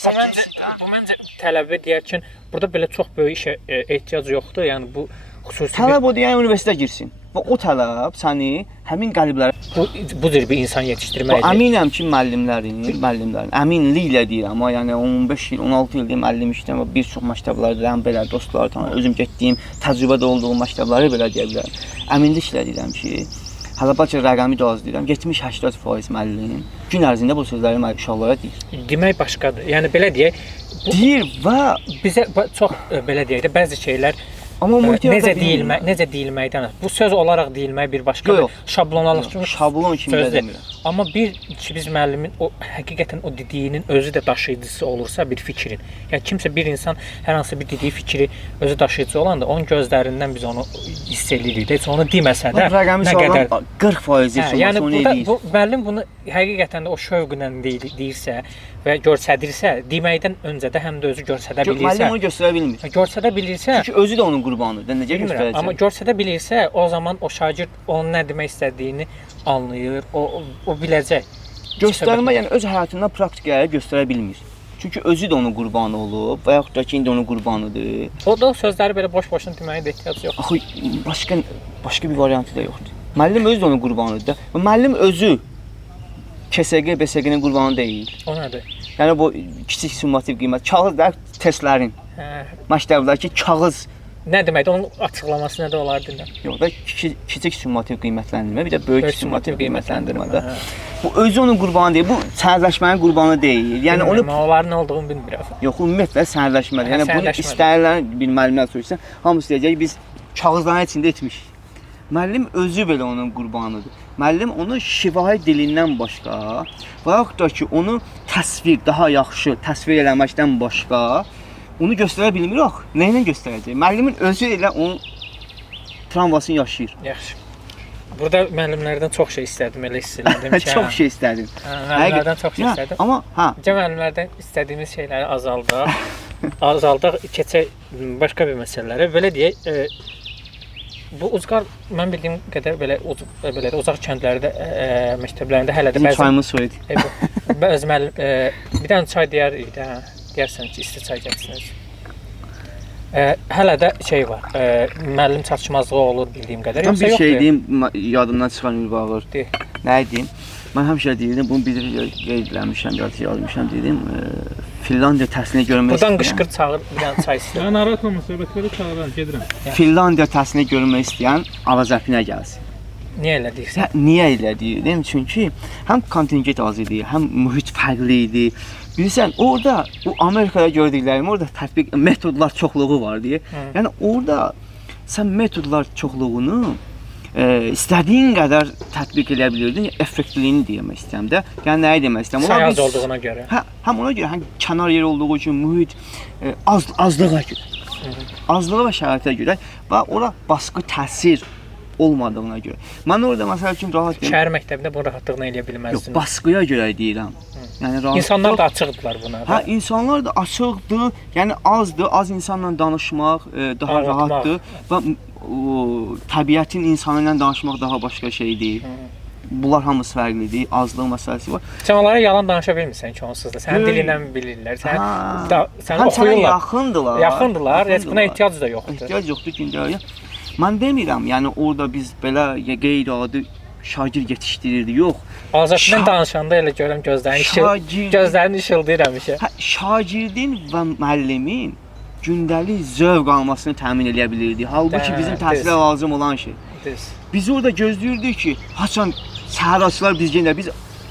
Bu məncə tələbə deyərkən burada belə çox böyük işə ehtiyac yoxdur. Yəni bu xüsusi tələb odur, yəni universitetə girsin. Və o tələb səni həmin qəliblərə bu cür bir insan yetişdirməkdir. Əminəm ki, müəllimlərin əminliklə deyirəm, amma yəni 15 il, 16 ildir müəllim işləyirəm və bir çox məktəblərdə belə dostlar, özüm getdiyim, təcrübədə olduğum məktəbləri belə deyə bilərəm. Əminliklə deyirəm ki, hələ bəlkə rəqəmi də az deyirəm, 70-80% müəllim gün ərzində bu sözləri uşaqlara deyir. Demək başqadır. Yəni belə deyək, deyir və bizə çox belə deyək də bəzi şeylər amma necə deyilməkdən bu söz olaraq deyilmək bir başqadır. Şablon kimi də demirəm. Amma biz müəllimin o həqiqətən o dediyinin özü də daşıyıcısı olursa bir fikrin. Yəni kimsə bir insan hər hansı bir dediyi fikri özü daşıyıcı olanda onun gözlərindən biz onu hiss edirik. Heç onu deməsə də nə qədər 40% heç yəni olmasa onu edir. Bu müəllim bunu həqiqətən də o şövqlə deyirsə və göstərirsə, deməkdən öncə də həm də özü göstərə bilirsə. Müəllim onu göstərə bilmir. Göstərə bilirsə, çünki özü də onun qurbanıdır. Necə göstərəcək? Amma göstərə bilirsə, o zaman o şagird onun nə demək istədiyini anlayır, o biləcək. Göstərmə, yəni öz həyatından praktikaya göstərə bilmir. Çünki özü də onun qurbanı olub və yaxud da ki, indi onun qurbanıdır. O da sözləri belə boş-boşuna deməyə də ehtiyac yoxdur. Axı başqa bir variantı da yoxdur. Müəllim özü də onun qurbanıdır. Və müəllim özü KSG, BSG-nin qurbanı deyil. O nədir? Yəni bu kiçik summativ qiymət, kağız da testlərin. Məktəbdəki kağız. Nə deməkdir? Onun açıqlaması nədə olar dinlə? Yox da kiçik summativ qiymətləndirmə, bir də böyük summativ qiymətləndirmədə. Bu özü onun qurbanı deyil, bu sənədləşmənin qurbanı deyil. Yəni onu onların nə olduğunu bilmirəm. Yox, ümumiyyətlə sənədləşmədir. Yəni bunu istəyirlər bir müəllimlər soruşsa, hamısı deyəcək biz kağızların içində etmişik. Müəllim özü belə onun qurbanıdır. Müəllim onu şifahi dilindən başqa və yaxud da ki, onu daha yaxşı təsvir eləməkdən başqa onu göstərə bilmir axı. Nə ilə göstərəcək? Müəllimin özü elə onun travmasını yaşayır. Yaxşı. Burada müəllimlərdən çox şey istədim, elə hiss elədim ki. Çox şey istədim. Müəllimlərdən çox şey istədim. Amma müəllimlərdən istədiyimiz şeyləri azaldaq, keçək başqa bir məsələlərə. Belə deyək, bu Ucqar mən bildiyim qədər belə uzaq kəndlərdə, məktəblərində hələ də çayımız soyudu. Bəzi müəllim bir dənə çay deyərsən ki, isti çay gətirsiniz. Hələ də şey var. Müəllim çatışmazlığı olur bildiyim qədər. Yoxsa yoxdur? Bir şey deyim, yadımdan çıxan Ülbağır. Nə deyim? Mən həmişə deyirdim, bunu bir qeyd eləmişəm, yazmışam dedim. Finlandiya təhsilini görmək istəyirəm. Buradan qışqır çağır, bir dənə çay istəyirəm. Mən narahatlanma, söhbətləri çağıran, gedirəm. Finlandiya təhsilini görmək istəyən Avazəpinə gəlsin. Niyə elə deyirsən? Niyə elə deyirəm? Çünki həm kontingent az idi, həm mühit fərqli idi. Bilirsən, orada o Amerikada gördüklərim, orada tətbiq metodlar çoxluğu var deyə. Yəni orada sən metodlar çoxluğunu istədiyin qədər tətbiq edə bilirdin, effektivliyini demək istəyirəm də. Yəni nəyi demək istəyirəm? Sayı az olduğuna görə. Həm ona görə, həm kənar yer olduğu üçün, mühit azlığa görə. Azlığa və şəraitə görə və ora baskı təsir olmadığına görə. Mən orada məsəl üçün rahat deyim. Şəhər məktəbində bu rahatlıqla eləyə bilməzdin. Yox, baskıya görə deyirəm. Yəni rahat. İnsanlar da açıqdılar buna. İnsanlar da açıqdır. Yəni azdır, az insanla danışmaq daha rahatdır və təbiətin insanı ilə danışmaq daha başqa şeydir. Bunlar hamısı fərqlidir, azlıq məsələsi var. Sən onlara yalan danışa bilmirsən ki, onsuz da. Sənin dilindən bilirlər. Sən oxuyurlar. Yaxındılar, heç buna ehtiyac da yoxdur. Ehtiyac yoxdur gündəlik. Mən demirəm, yəni orada biz belə qeyri-adi şagird yetişdirirdik, yox. Azərbaycan danışanda elə görəm gözlərini işıldayır həmişə. Şagirdin və müəllimin gündəlik zövq almasını təmin edə bilirdik. Halbuki bizim təhsilə lazım olan şey. Biz orada gözləyirdik ki, haçan səhərçılar biz yenə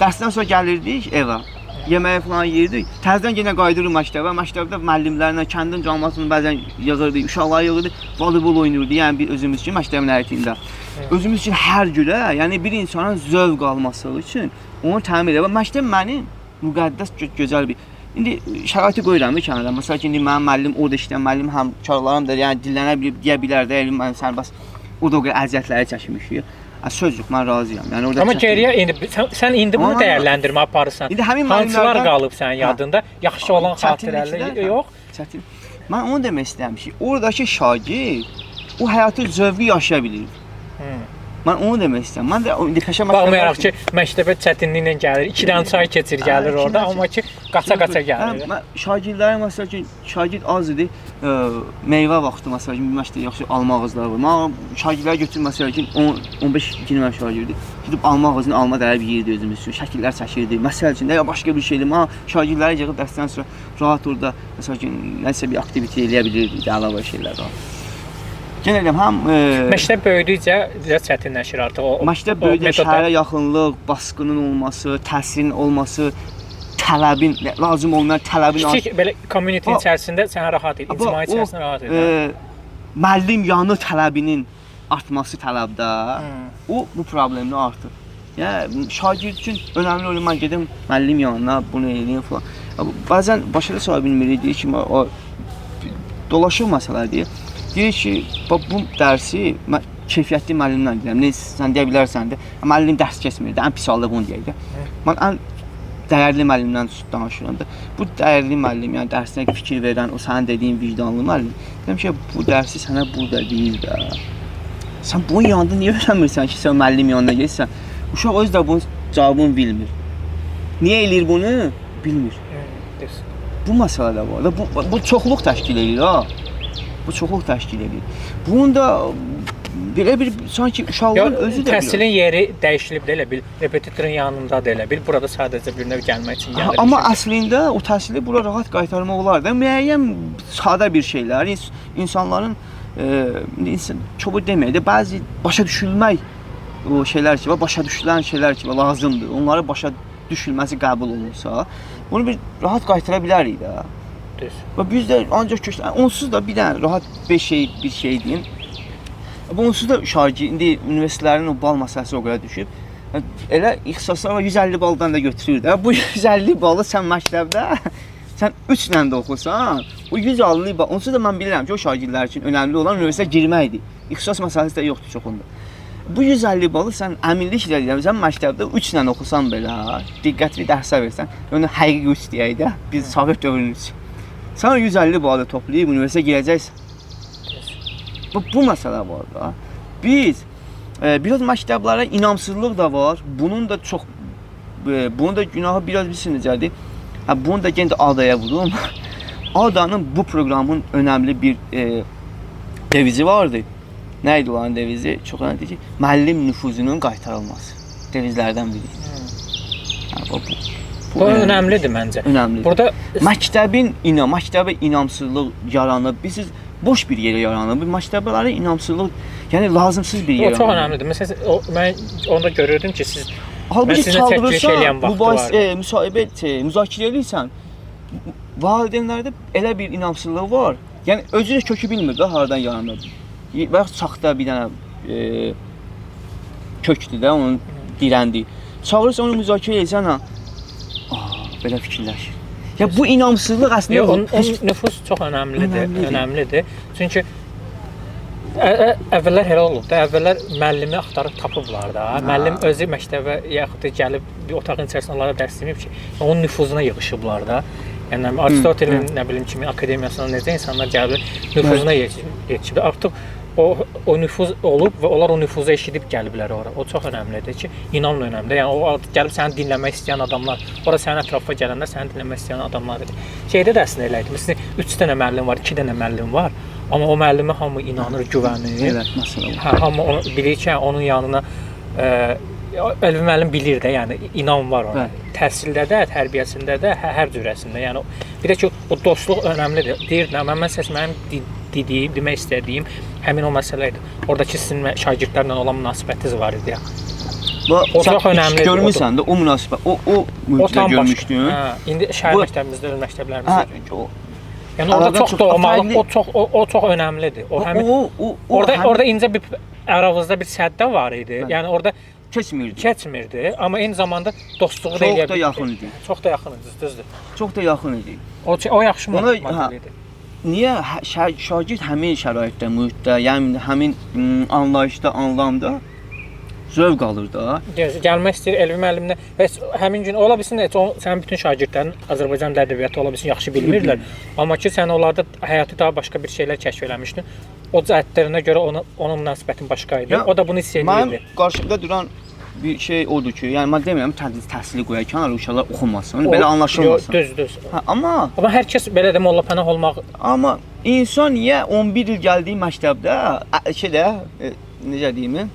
dərsdən sonra gəlirdik evə. Yeməyi falan yeyirdik. Təzədən yenə qayıdırıq məktəbə. Məktəbdə müəllimlərlə kəndin cəmiyyətini bəzən yazırdıq, uşaqlar yığırdı, voleybol oynayırdı. Yəni bir özümüz üçün məktəbin həyətində. Özümüz üçün hər gülə, yəni bir insanın zövq alması üçün onu təmin edə. Məktəb mənim müqəddəs gözəl bir. İndi şəraiti qoyuram bir kənara. Məsələn ki, indi mənim müəllim orada işləyən müəllim həm uşaqlarım da yəni dillənə bilib deyə bilər də, mən sərbəst orada o qədər əziyyətləri çəkmişik. Söz yox, mən razıyam. Yəni orada amma geriyə indi sən indi bunu dəyərləndirmə aparırsan. İndi həmin hansılar qalıb sənin yadında? Yaxşı olan xatirələr yox. Çətin. Mən onu demək istəyirəm ki, oradakı şagird o həyatı zövqü yaşaya bilir. Mən onu demək istəyirəm. Mən də indi peşə Baxmayaraq ki, məktəbə çətinliklə gəlir. 2 dənə çay keçir gəlir orada, amma ki qaça-qaça gəlir. Mən şagirdlərim məsəl üçün şagird az idi. Meyvə vaxtı məsəl üçün bir məktəbdə yaxşı alma ağacları var. Mən şagirdləri götürüb məsəl üçün 15 gün şagirdi. Gedib alma ağacını alma dərib yeyirdi özümüz üçün. Şəkillər çəkirdi. Məsəl üçün ya başqa bir şeydir. Mən şagirdləri yığıb dərsdən sonra rahat orada məsəl üçün nəsə bir aktivite eləyə bilirdik, əlavə şeylər var. Yenə deyirəm, həm məktəb böyüdükcə biraz çətinləşir artıq o. Məktəb böyüdükcə şəhərə yaxınlıq, baskının olması, təsirin olması, tələbin, lazım olmayan tələbin kiçik belə community içərisində sən rahat et, ictimai içərisində rahat et. Müəllim yanı tələbinin artması tələbdə, o bu problemini artır. Yəni şagird üçün önəmli olur, mən gedim müəllim yanına bunu eləyim falan. Bəzən başa da sala bilmirik, deyir ki, o dolaşıq məsələdir. Deyir ki, bu dərsi mən keyfiyyətli müəllimdən deyirəm. Nə sən deyə bilərsən də, müəllim dərs keçmir də, ən pis halda bunu deyək də. Mən ən dəyərli müəllimdən danışıram da. Bu dəyərli müəllim, yəni dərsinə fikir verən, o sənin dediyin vicdanlı müəllim. Deyirəm ki, bu dərsi sənə burada deyir də. Sən bunun yanında niyə öyrənmirsən ki, sən müəllim yanına getsən? Uşaq özü də bunun cavabını bilmir. Niyə eləyir bunu? Bilmir. Bu məsələ də var da. Bu çoxluq təşkil edir ha. Bu çoxluq təşkil edir. Bunun da belə bir sanki uşaqların özü də təhsilin yeri dəyişilib də elə bil, repetitorun yanında da elə bil. Burada sadəcə bir növ gəlmək üçün gəlir. Amma əslində o təhsili bura rahat qaytarmaq olar da. Müəyyən sadə bir şeylər, insanların çoxu demək də bəzi başa düşülmək o şeylər ki, başa düşülən şeylər ki, lazımdır. Onları başa düşülməsi qəbul olunsa, bunu bir rahat qaytara bilərik də. Və biz də ancaq köçdə, onsuz da bir dənə rahat bir şey deyim. Onsuz da şagird, indi universitetlərin o bal məsələsi o qədər düşüb. Elə ixtisaslar 150 baldan da götürür də. Bu 150 balı sən məktəbdə, sən 3 ilə də oxusan, o 150 bal, onsuz da mən bilirəm ki, o şagirdlər üçün önəmli olan universitetə girməkdir. İxtisas məsələsi də yoxdur çoxunda. Bu 150 balı sən əminliklə deyirəm, sən məktəbdə 3 ilə oxusan belə, diqqətli dərsə versən, onu həqiqi 3 deyək də, biz Sovet dövrünüz. Sən 150 balı toplayıb universitetə girəcəksən. Bu məsələ var da. Biz biraz məktəblərə inamsızlıq da var. Bunun da günahı biraz bilsin necədir. Bunu da yenə də ADA-ya vurum. ADA-nın bu proqramın önəmli bir devizi vardı. Nə idi onların devizi? Çox önəmli ki, müəllim nüfuzunun qaytarılması. Devizlərdən biri. Bu önəmlidir məncə. Önəmlidir. Burada məktəbə inamsızlıq yaranıb. Biz boş bir yerə yaranıb. Məktəblərə inamsızlıq, yəni lazımsız bir yerə. O çox önəmlidir. Məsələn, mən onda görürdüm ki, siz halbuki çaldırırsan, bu müsahibə müzakirə edirsən. Valideynlərdə elə bir inamsızlıq var. Yəni özü də kökü bilmir də haradan yaranıb. Və saxta bir dənə kökdür də, onun dirəndiyi. Çağırırsan onu müzakirə edirsən ha. Belə fikirləşir. Ya bu inamsızlıq əslində onun nüfuz çox önəmlidir. Çünki əvvəllər elə olub da, əvvəllər müəllimi axtarıb tapıblar da. Müəllim özü məktəbə yaxud da gəlib bir otağın içərisində onlara dərs deməyib ki, onun nüfuzuna yığışıblar da. Yəni Aristotelin nə bilim kimi akademiyasına necə insanlar gəlib nüfuzuna yetişib. Artıq o nüfuz olub və onlar o nüfuzu eşidib gəliblər ora. O çox önəmlidir ki, inamla önəmlidir. Yəni o gəlib səni dinləmək istəyən adamlar, ora sənin ətrafına gələndə səni dinləmək istəyən adamlar idi. Şeydə də əslində elə idi. Məsələn, 3 dənə müəllim var, 2 dənə müəllim var, amma o müəllimə hamı inanır, güvənir. Evet, məsələn. Hamı bilir ki, onun yanına Əlvi müəllim bilir də, yəni inam var ona. Təhsildə də, tərbiyəsində də, hər cürəsində. Yəni bir də ki, o dostluq önəmlidir. Deyir, mən səsməyim demək istədiyim həmin o məsələ idi. Oradakı sizin şagirdlərlə olan münasibətiniz var idi. O çox önəmlidir. Görmüsən də o münasibət, o müddətdə görmüşdün. İndi şəhər məktəbimizdə, öz məktəblərimizdə. Yəni orada çox doğmalıq, o çox önəmlidir. Orada incə bir aramızda bir səddə var idi. Yəni orada keçmirdi, amma eyni zamanda dostluğu da eləyə bilirdi. Çox da yaxın idi, düzdür. Çox da yaxın idi. O yaxşı model idi. Niyə şagird həmin şəraitdə, mühitdə, yəni həmin anlayışda, anlamda zövq alır da. Gəlmək istəyir Elvi müəllimlə və həmin gün ola bilsin heç sənin bütün şagirdlərin Azərbaycan dil ədəbiyyatı ola bilsin yaxşı bilmirlər. Amma ki sən onlarda həyatı daha başqa bir şeylər kəşf eləmişdin. O cəhətlərinə görə ona münasibətin başqa idi. O da bunu hiss edirdi. Mənim qarşımda duran bir şey odur ki, yəni mən demirəm təhsili qoyaq kənara uşaqlar oxumasın, belə anlaşılmasın. Düz. Amma hər kəs belə də Molla Pənah olmaq. Amma insan niyə 11 il gəldiyi məktəbdə necə deyim,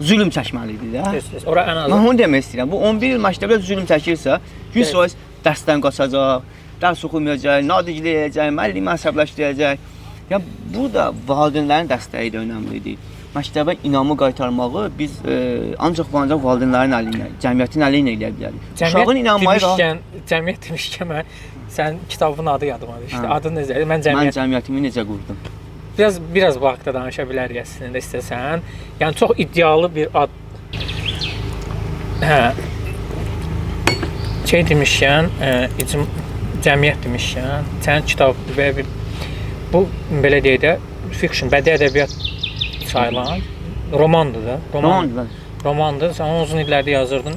zülm çəkməlidir də. Düz. Ora ən azı. Mən onu demək istəyirəm. Bu 11 il məktəbdə zülm çəkirsə, 100% dərsdən qaçacaq, dərs oxumayacaq, nadic eləyəcək, müəllimi əsəbləşdirəcək. Yəni bu da valideynlərin dəstəyi də önəmlidir. Məktəbə inamı qaytarmağı biz ancaq valideynlərin əli ilə, cəmiyyətin əli ilə eləyə bilərik. Uşağın inanmayı cəmiyyət demişkən mən sən kitabın adı yadıma düşdü. Adı necə? Mən cəmiyyətimi necə qurdum? Biraz bu haqqda danışa bilərik əslində istəsən. Yəni çox iddialı bir ad. Demişkən, cəmiyyət demişkən, sənin kitab və bu belə deyək də fiction, bədii ədəbiyyat sayılan romandır da. Romandır. Sən onu uzun illərdə yazırdın.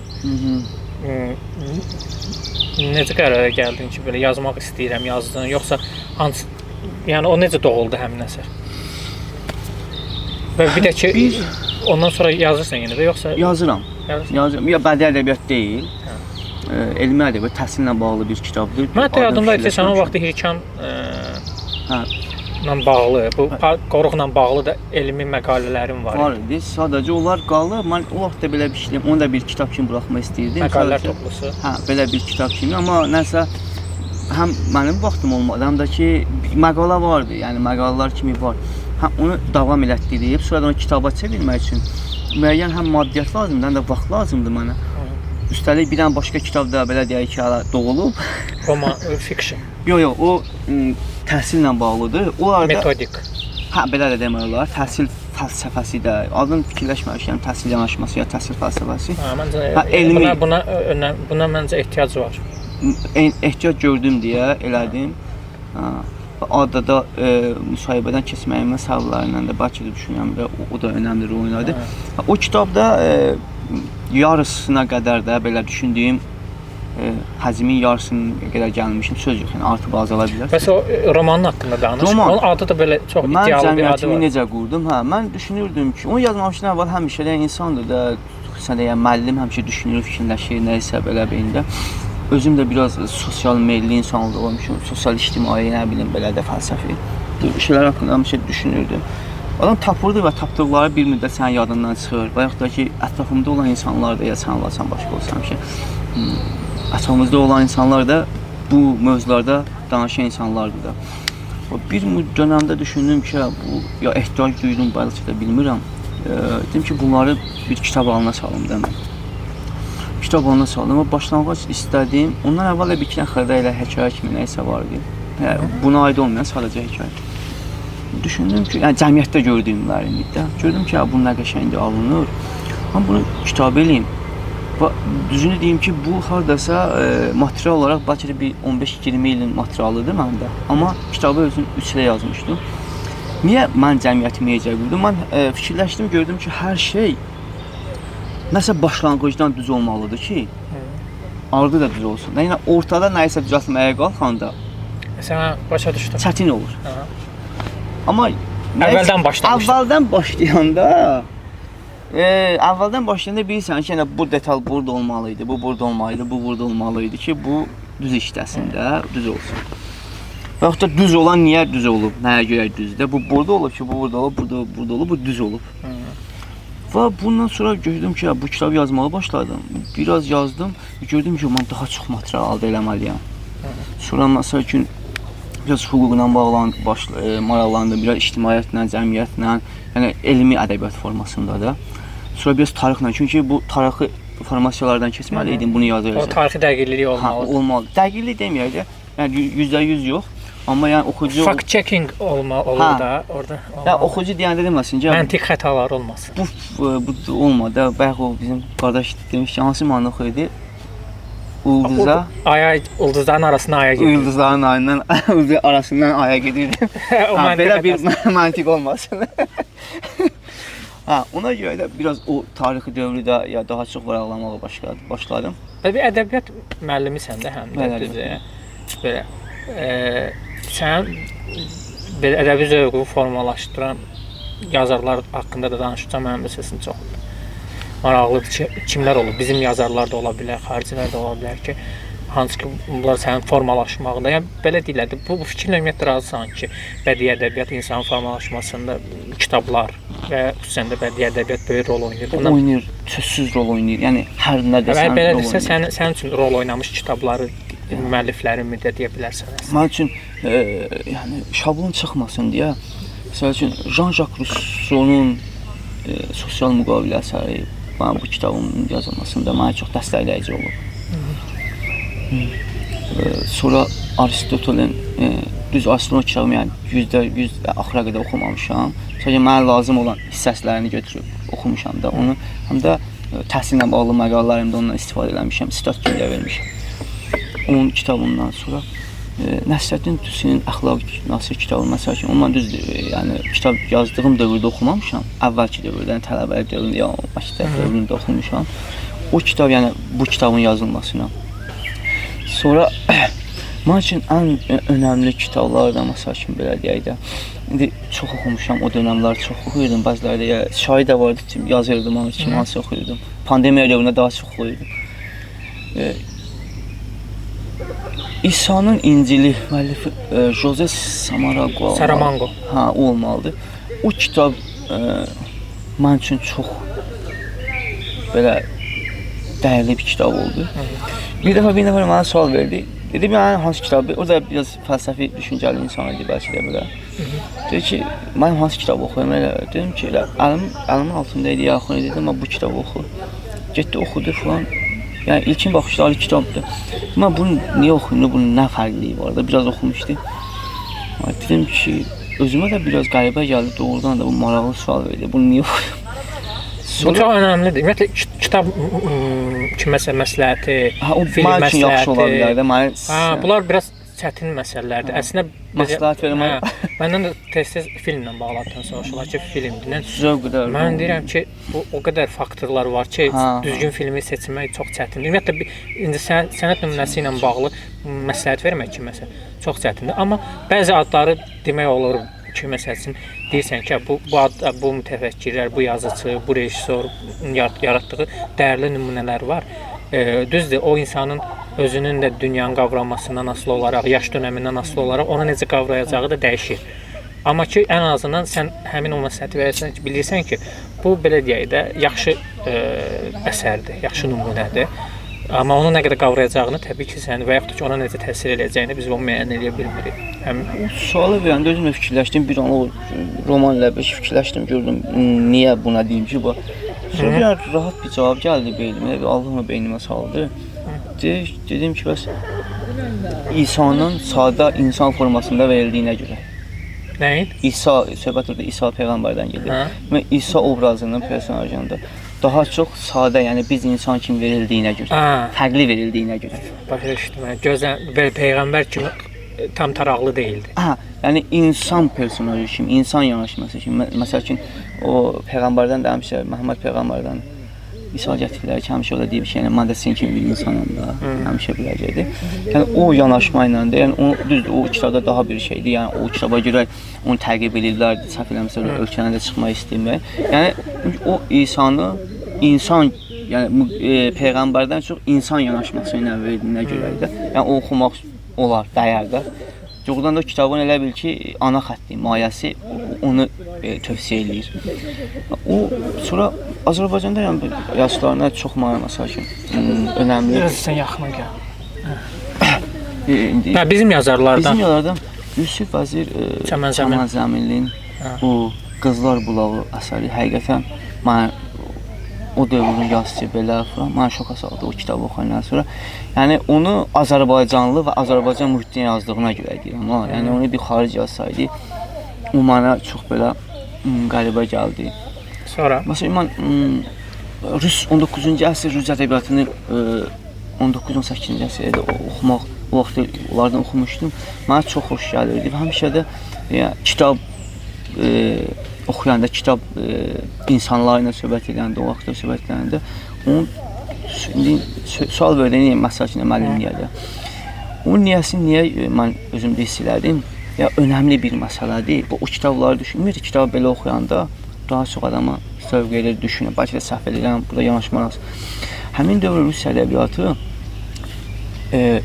Necə qərara gəldin ki, belə yazmaq istəyirəm, yazdın, yoxsa hansı, yəni o necə doğuldu həmin əsər? Və bir də ki, ondan sonra yazırsan yenə də, yoxsa? Yazıram. Ya bədii ədəbiyyat deyil, elmi ədəbiyyat təhsillə bağlı bir kitabdır. Mən də yadımda ki, sən o vaxtı Hirkan bağlı, bu qoruqla bağlı da elmi məqalələrim var. Var idi. Sadəcə onlar qalır. Mən o vaxtda belə bir şeyim, onu da bir kitab kimi buraxmaq istəyirdim. Məqalələr toplusu. Belə bir kitab kimi, amma nəsə həm mənim vaxtım olmadı, həm də ki məqalə vardı. Yəni məqalələr kimi var. Onu davam elətdirib, sonra onu kitaba çevirmək üçün müəyyən həm maddiyyat lazımdır, həm də vaxt lazımdır mənə. Üstəlik bir dənə başqa kitab da belə deyək ki, doğulub. Roman, fiction. Yox, o təhsillə bağlıdır. Onlarda metodik. Belə də demək olar. Təhsil fəlsəfəsi də, adını fikirləşməmişəm, təhsil yanaşması ya təhsil fəlsəfəsi. Məncə buna məncə ehtiyac var. Ehtiyac gördüm deyə elədim. Adda da müsahibədən keçməyimin səbəblərindən də bəlkə də düşünürəm və o da önəmli rol oynadı. O kitabda yarısına qədər də belə düşündüyüm həcmin yarısına qədər gəlmişim, söz yox, yəni artıq azala bilər. Bəs o romanın haqqında danış. Onun adı da belə çox iddialı bir adı var. Mən cəmiyyətimi necə qurdum? Mən düşünürdüm ki, onu yazmamışdan əvvəl həmişə də insandır da, xüsusən də yəni müəllim həmişə düşünür, fikirləşir, nəyisə belə beynində. Özüm də biraz sosial meylli insan olmuşum, sosial ictimai, nə bilim belə də fəlsəfi. Bu şeylər haqqında həmişə düşünürdüm. Adam tapırdı və tapdıqları bir müddət sənin yadından çıxır. Və yaxud da ki, ətrafımda olan insanlar da ya sən olasan, başqa olsan ki, ətrafımızda olan insanlar da bu mövzularda danışan insanlardır da. Bir dönəmdə düşündüm ki, bu ya ehtiyac duydum, bəlkə də bilmirəm. Dedim ki, bunları bir kitab halına salım da mən. Kitab halına saldım və başlanğıc istədim. Ondan əvvəl də bir iki nəfərdə elə hekayə kimi nəyisə vardı. Buna aid olmayan sadəcə hekayə. Düşündüm ki, yəni cəmiyyətdə gördüyümlərim idi. Gördüm ki, bu nə qəşəngdir, alınır. Amma bunu kitab eləyim. Və düzünü deyim ki, bu hardasa material olaraq bəlkə də bir 15-20 ilin materialıdır məndə. Amma kitabı özüm 3 ilə yazmışdım. Niyə mən cəmiyyətimi necə qurdum? Mən fikirləşdim, gördüm ki, hər şey nəsə başlanğıcdan düz olmalıdır ki, ardı da düz olsun. Yəni ortada nəyisə düzəltməyə qalxanda sən başa düşdün. Çətin olur. Amma əvvəldən başlamışdın. Əvvəldən başlayanda bilirsən ki, yəni bu detal burada olmalıydı, bu burada olmalıydı, bu burada olmalıydı ki, bu düz işləsin də, düz olsun. Və yaxud da düz olan niyə düz olub, nəyə görə düzdür? Bu burada olub ki, bu burada olub, burada olub, bu düz olub. Və bundan sonra gördüm ki, bu kitabı yazmağa başladım. Biraz yazdım, gördüm ki, mən daha çox material əldə eləməliyəm. Sonra məsəl üçün biraz hüquqla maraqlandım, biraz ictimaiyyətlə, cəmiyyətlə, yəni elmi ədəbiyyat formasında da. Sonra biraz tarixlə, çünki bu tarixi formasiyalardan keçməli idim, bunu yazıracaq. O tarixi dəqiqliyi olmalıdır. Olmalı. Dəqiqlik deməyək də, yəni %100 yox. Amma yəni oxucu fact checking olur da orada. Ya oxucu deyəndə deməsin ki, məntiq xətalar olmasın. Bu olmadı. Bayaq o bizim qardaş demiş ki, hansı mahnı oxuydu? Ulduza. Ulduzların arasından aya gedir. Ulduzların arasından aya gedir. Belə bir məntiq olmasın. Hə, ona görə də biraz o tarixi dövrdə ya daha çox varaqlamağa başladım. Bir ədəbiyyat müəllimisən də həm də düzə. Belə sən belə ədəbi zövqü formalaşdıran yazarlar haqqında da danışacağam. Mənim də səsim çox maraqlıdır. Kimlər olur? Bizim yazarlar da ola bilər, xaricilər də ola bilər ki, hansı ki bunlar sənin formalaşmağında, yəni belə deyirlər də, bu fikirlə ümumiyyətlə razısan ki, bədii ədəbiyyat insanın formalaşmasında kitablar və xüsusən də bədii ədəbiyyat böyük rol oynayır. Buna oynayır, sözsüz rol oynayır. Yəni hər nə desən belə desə sənin üçün rol oynamış kitabları müəlliflərinmi də deyə bilərsən. Mənim üçün yəni şablon çıxmasın deyə, məsəl üçün Jean-Jacques Rousseau-nun sosial müqavilə əsəri mənim bu kitabımın yazılmasında mənə çox dəstəkləyici olub. Sonra Aristotelin düz Aristotelin kitabını yəni %100 axıra qədər oxumamışam. Sadəcə mənə lazım olan hissələrini götürüb oxumuşam da onu. Həm də təhsillə bağlı məqalələrimdə ondan istifadə etmişəm, sitat kimi də vermişəm. Onun kitabından sonra Nəsrəddin Tusinin Əxlaqi Nasir kitabı məsəl üçün ondan düzdür, yəni kitab yazdığım dövrdə oxumamışam. Əvvəlki dövrdə, yəni tələbəlik dövründə, ya məktəb dövründə oxumuşam. O kitab, yəni bu kitabın yazılmasına. Sonra mənim üçün ən önəmli kitablardan məsəl üçün belə deyək də. İndi çox oxumuşam, o dönəmlər çox oxuyurdum. Bəziləri də şair də vardı ki, yazırdım, onun üçün hansı oxuyurdum. Pandemiya dövründə daha çox oxuyurdum. İsa'nın İncili müəllifi Jose Saramago. Hə, o olmalıdır. O kitab mənim üçün çox belə dəyərli bir kitab oldu. Bir dəfə mənə sual verdi. Dedim, yəni hansı kitabı? O da biraz fəlsəfi, düşüncəli insan idi bəlkə də belə. Dedi ki, mən hansı kitabı oxuyum? Dedim ki, əlimin altında idi, yaxın idi, dedim, bu kitabı oxu. Getdi, oxudu falan. Yəni ilkin baxışda ali kitabdır. Mən bunu niyə oxuyum? Bunun nə fərqliyi var da? Biraz oxumuşdu. Dedim ki, özümə də biraz qəribə gəldi. Doğrudan da bu maraqlı sual verdi. Bunu niyə oxuyum? Bu çox önəmlidir. Ümumiyyətlə kitab kiməsə məsləhəti, film məsləhəti. Mənim üçün yaxşı ola bilər də. Bunlar biraz çətin məsələlərdir. Əslində məsləhət vermək. Məndən də tez-tez filmlə bağlıdan soruşurlar ki, filmdir. Zövqdür. Mən deyirəm ki, bu o qədər faktorlar var ki, düzgün filmi seçmək çox çətindir. Ümumiyyətlə indi sənət nümunəsi ilə bağlı məsləhət vermək kiməsə çox çətindir. Amma bəzi adları demək olur ki, məsələn, deyirsən ki, bu mütəfəkkirlər, bu yazıcı, bu rejissor yaratdığı dəyərli nümunələr var. Düzdür, o insanın özünün də dünyanın qavramasından asılı olaraq, yaş dönəmindən asılı olaraq onu necə qavrayacağı da dəyişir. Amma ki, ən azından sən həmin o məsləhəti verəsən ki, bilirsən ki, bu belə deyək də yaxşı əsərdir, yaxşı nümunədir. Amma onu nə qədər qavrayacağını təbii ki, sən və yaxud da ki, ona necə təsir edəcəyini biz onu müəyyən edə bilmirik. Sualı verəndə özümlə fikirləşdim, bir an o roman ilə fikirləşdim, gördüm, niyə buna deyim ki, bu. Sonra rahat bir cavab gəldi beynimə, Allah'ın beynimə saldı. Dedim ki, bəs İsa'nın sadə insan formasında verildiyinə görə. Nəyin? İsa, söhbət orada İsa Peyğəmbərdən gedir. Və İsa obrazının personajında daha çox sadə, yəni biz insan kimi verildiyinə görə, fərqli verildiyinə görə. Başa düşdüm, gözəl Peyğəmbər kimi tam taraqlı deyildi. Yəni insan personajı kimi, insan yanaşması kimi. Məsəl üçün, o Peyğəmbərdən də həmişə, Məhəmməd Peyğəmbərdən İsa gətirdilər ki, həmişə o da deyib ki, yəni mən də sizin kimi bir insanım da, həmişə biləcəkdir. Yəni o yanaşma ilə də, yəni düzdür, o kitabda daha bir şeydir. Yəni o kitaba görə onu təqib edirlərdi, səhv eləmirəmsə ölkədən də çıxmaq istəyirlər. Yəni o İsanı insan, yəni Peyğəmbərdən çox insan yanaşması ilə verdiyinə görə də, yəni o oxumaq olar, dəyər də. Doğrudan da kitabın elə bil ki, ana xətti, mayəsi onu tövsiyə eləyir. O, sonra Azərbaycanda yəni yazıçılarına çox məsəl ki, önəmli. Biraz sən yaxına gəl. Bizim yazarlardan. Bizim yazarlardan Yusif Vəzir Çəmən Zəminlinin bu Qızlar Bulağı əsəri həqiqətən mənə o dövrün yazıcı belə falan mənə şoka saldı o kitabı oxuyandan sonra. Yəni onu Azərbaycanlı və Azərbaycan mühitində yazdığına görə deyirəm. Yəni onu bir xarici yazsaydı, o mənə çox belə qəribə gəldi. Sonra? Məsələn, mən 19-cu əsr Rus ədəbiyyatını 19-18-ci əsrdə oxumaq, o vaxt onlardan oxumuşdum. Mənə çox xoş gəlirdi və həmişə də kitab oxuyanda kitab insanlarla söhbət edəndə, o vaxtda söhbət edəndə onun sual verdiyi məsəl üçün müəllim niyə? Onun niyə mən özümdə hiss elədim? Ya önəmli bir məsələdir. O kitabları düşünmür. Kitabı belə oxuyanda daha çox adama zövq verir, düşünür. Bəlkə də səhv edirəm, burada yanaşmaq lazım. Həmin dövr Rus ədəbiyyatı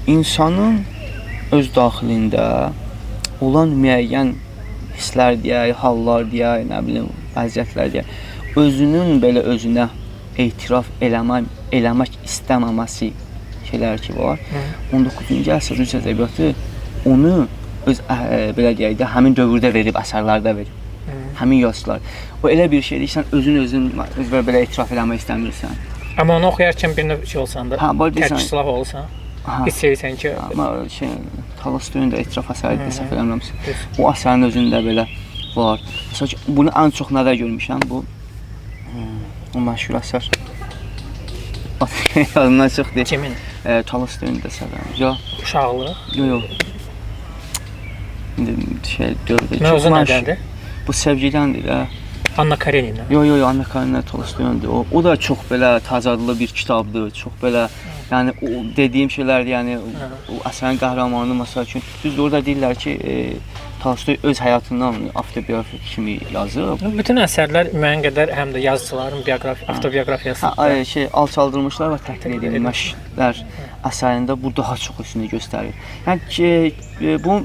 insanın öz daxilində olan müəyyən hisslər deyək, hallar deyək, nə bilim, vəziyyətlər deyək, özünün belə özünə etiraf eləmək istəməməsi şeylər ki var. 19-cu əsr Rus ədəbiyyatı onu öz belə deyək də həmin dövrdə verib, əsərlərdə verib. Həmin yazıçılar. O elə bir şeydir ki, sən özün belə etiraf eləmək istəmirsən. Amma onu oxuyarkən bir növ şey olsan da, tərk silah olsan, hiss edirsən ki... Amma Tolstoyun da etiraf əsəridir, səhv eləmirəmsə. O əsərin özündə belə var. Məsələn, bunu ən çox nədə görmüşəm? Bu o məşhur əsər. Yadımdan çıxdı. Kimin? Tolstoyun da səvəm. Uşaqlıq? Yox. Mövzu nədəndir? Bu sevgidəndir də. Anna Karenina. Yox, Anna Karenina Tolstoyundur. O da çox belə təcadlı bir kitabdır. Çox belə, yəni o dediyim şeylərdir, yəni o əsərin qəhrəmanı məsəl üçün. Düzdür, orada deyirlər ki, Tolstoy öz həyatından avtobiografi kimi yazıb. Bütün əsərlər müəyyən qədər həm də yazıçıların avtobiografiyası. Alçaldılmışlar və təhqir edilmişlər əsərində bu daha çox üstünü göstərir. Yəni ki, bu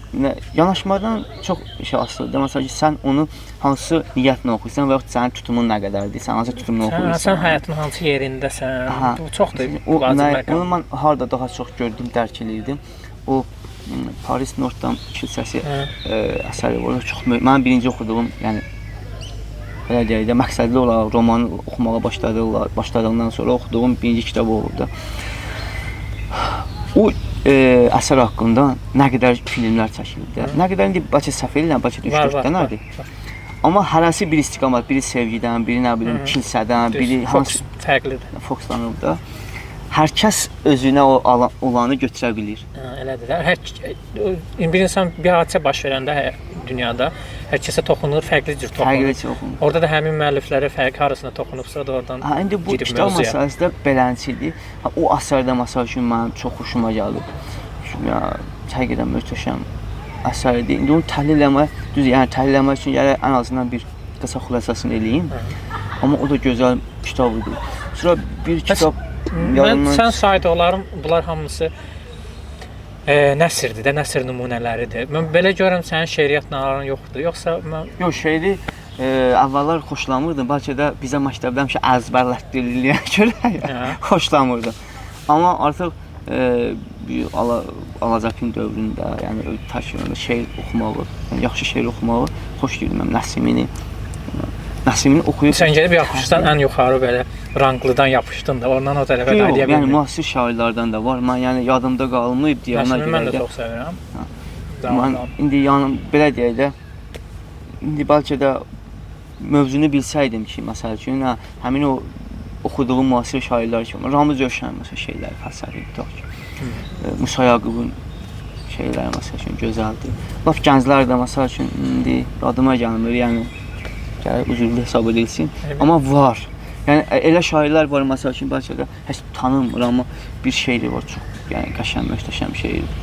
yanaşmadan çox şey asılıdır. Məsələn ki, sən onu hansı niyyətlə oxuyursan və yaxud sənin tutumun nə qədərdir, sən hansı tutumla oxuyursan. Sən həyatın hansı yerindəsən, bu çoxdur vacib. Onu mən harada daha çox gördüm, dərk edirdim. O Paris Notre-Dame kilsəsi əsəri var. Çox mən birinci oxuduğum, yəni belə deyək də məqsədli olaraq romanı oxumağa başladığımdan sonra oxuduğum birinci kitab oldu. O əsər haqqında nə qədər filmlər çəkildi. Nə qədər indi bəlkə səhv edirəm, bəlkə də 3-4 dənədir. Amma hərəsi bir istiqamət, biri sevgidən, biri nə bilim kilsədən, biri hansı fərqlidir. Fokuslanıb da. Hər kəs özünə olanı götürə bilir. Elədir. Bir insan bir hadisə baş verəndə dünyada hər kəsə toxunur, fərqli cür toxunur. Orada da həmin müəlliflərə fərqli harasına toxunubsa da oradan girib mövzuya. İndi bu kitab məsələsi də belənçidir. O əsərdə məsəl üçün mənim çox xoşuma gəlib. Həqiqətən möhtəşəm əsərdir. İndi onu təhlil eləmək, yəni təhlil eləmək üçün gərək ən azından bir qısa xülasəsini eləyim. Amma o da gözəl kitab idi. Sonra bir kitab sən şahid olarım, bunlar hamısı nəsrdir də, nəsr nümunələridir. Mən belə görürəm sənin şeiriyyatla aran yoxdur, yoxsa mən... Yox, şeiri əvvəllər xoşlamırdım, bəlkə də bizə məktəbdə həmişə əzbərlətdirildiyə görə xoşlamırdım. Amma artıq Alacapin dövründə, yəni təşkilində şeir oxumağı, yaxşı şeir oxumağı xoş görürəm, Nəsimini oxuyub... Sən gedib yapışdan ən yuxarı belə ranglıdan yapışdın da, oradan o tərəfə də eləyə bilmir. Yəni müasir şairlərdən də var. Mən yəni yadımda qalmayıb deyə ona görə. Mən də çox sevirəm. Mən indi belə deyək də, indi bəlkə də mövzunu bilsəydim ki, məsəl üçün, həmin o oxuduğum müasir şairlər ki, Ramiz Rövşənin məsəl şeyləri fəlsəfidir, tutaq ki. Musa Yaqubun şeyləri məsəl üçün gözəldir. Laf gənclər də məsəl üçün indi adıma gəlmir, yəni üzürlü hesab edilsin. Amma var. Yəni elə şairlər var məsəl üçün bəlkə də heç tanınmır, amma bir şeiri var çox, yəni qəşəng, möhtəşəm şeirdir.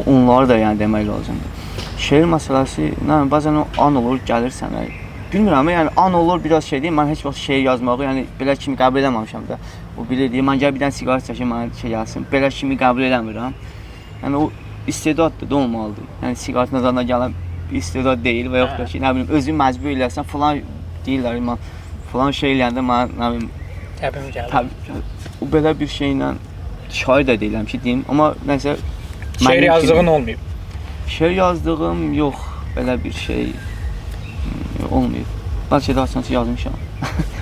Onları da yəni demək lazımdır. Şeir məsələsi, bəzən o an olur, gəlir sənə. Bilmirəm, yəni an olur biraz şey deyim, mən heç vaxt şeir yazmağı, yəni belə kimi qəbul eləməmişəm də. O bilir deyir, mən gəl bir dənə siqaret çəkim, mənə şey gəlsin. Belə kimi qəbul eləmirəm. Yəni o istedaddır da olmalıdır. Yəni siqaret nəzərində gələn istedad deyil və yoxdur ki, nə bilim, özünü məcbur eləsən, falan deyirlər, mən falan şey eləyəndə mən, nə bilim, təbim gəlir. O belə bir şeylə şair də deyiləm ki, deyim, amma nəsə... Şeir yazdığın olmayıb? Şeir yazdığım yox, belə bir şey olmayıb. Bəlkə də asansı yazmışam.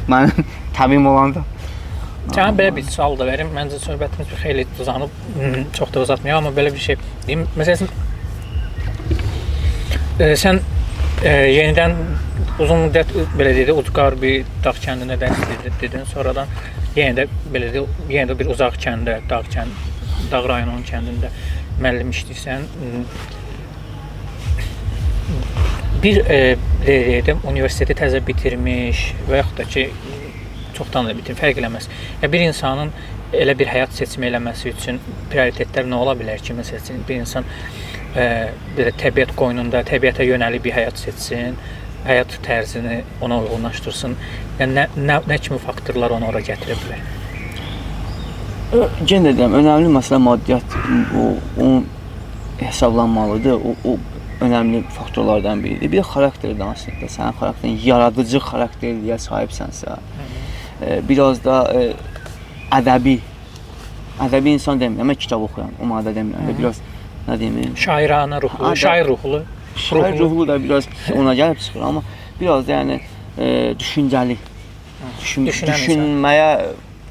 Mənim təbim olanda. Sənə belə bir sual da verim, məncə söhbətimiz xeyli uzanıb, çox da uzatmayaq, amma belə bir şey deyim. Məsələn, sən yenidən uzun müddət belə dedi, ucqar bir dağ kəndində dərs dedin, sonradan yenə də bir uzaq kəndə, dağ rayonunun kəndində müəllim işləyirsən. bir deyirdim, universiteti təzə bitirmiş və yaxud da ki, çoxdan da bitirib, fərq eləməz. Bir insanın elə bir həyat seçimi eləməsi üçün prioritetlər nə ola bilər ki, məsələn, bir insan belə təbiət qoynunda, təbiətə yönəlib bir həyat seçsin, həyat tərzini ona uyğunlaşdırsın. Yəni nə kimi faktorlar onu ora gətirə bilər? Yenə deyirəm, önəmli məsələ maddiyyat, o hesablanmalıdır. O önəmli faktorlardan biridir. Bir də xarakter danışıqda, sənin xarakterin yaradıcı xarakterliyə sahibsənsə, biraz da ədəbi insan demirəm, mən kitab oxuyan, o maddə demirəm, biraz nə deyim? Şairanə ruhlu, şair ruhlu. Şair ruhlu da biraz ona gəlib çıxır, amma biraz da yəni düşüncəli, düşünməyə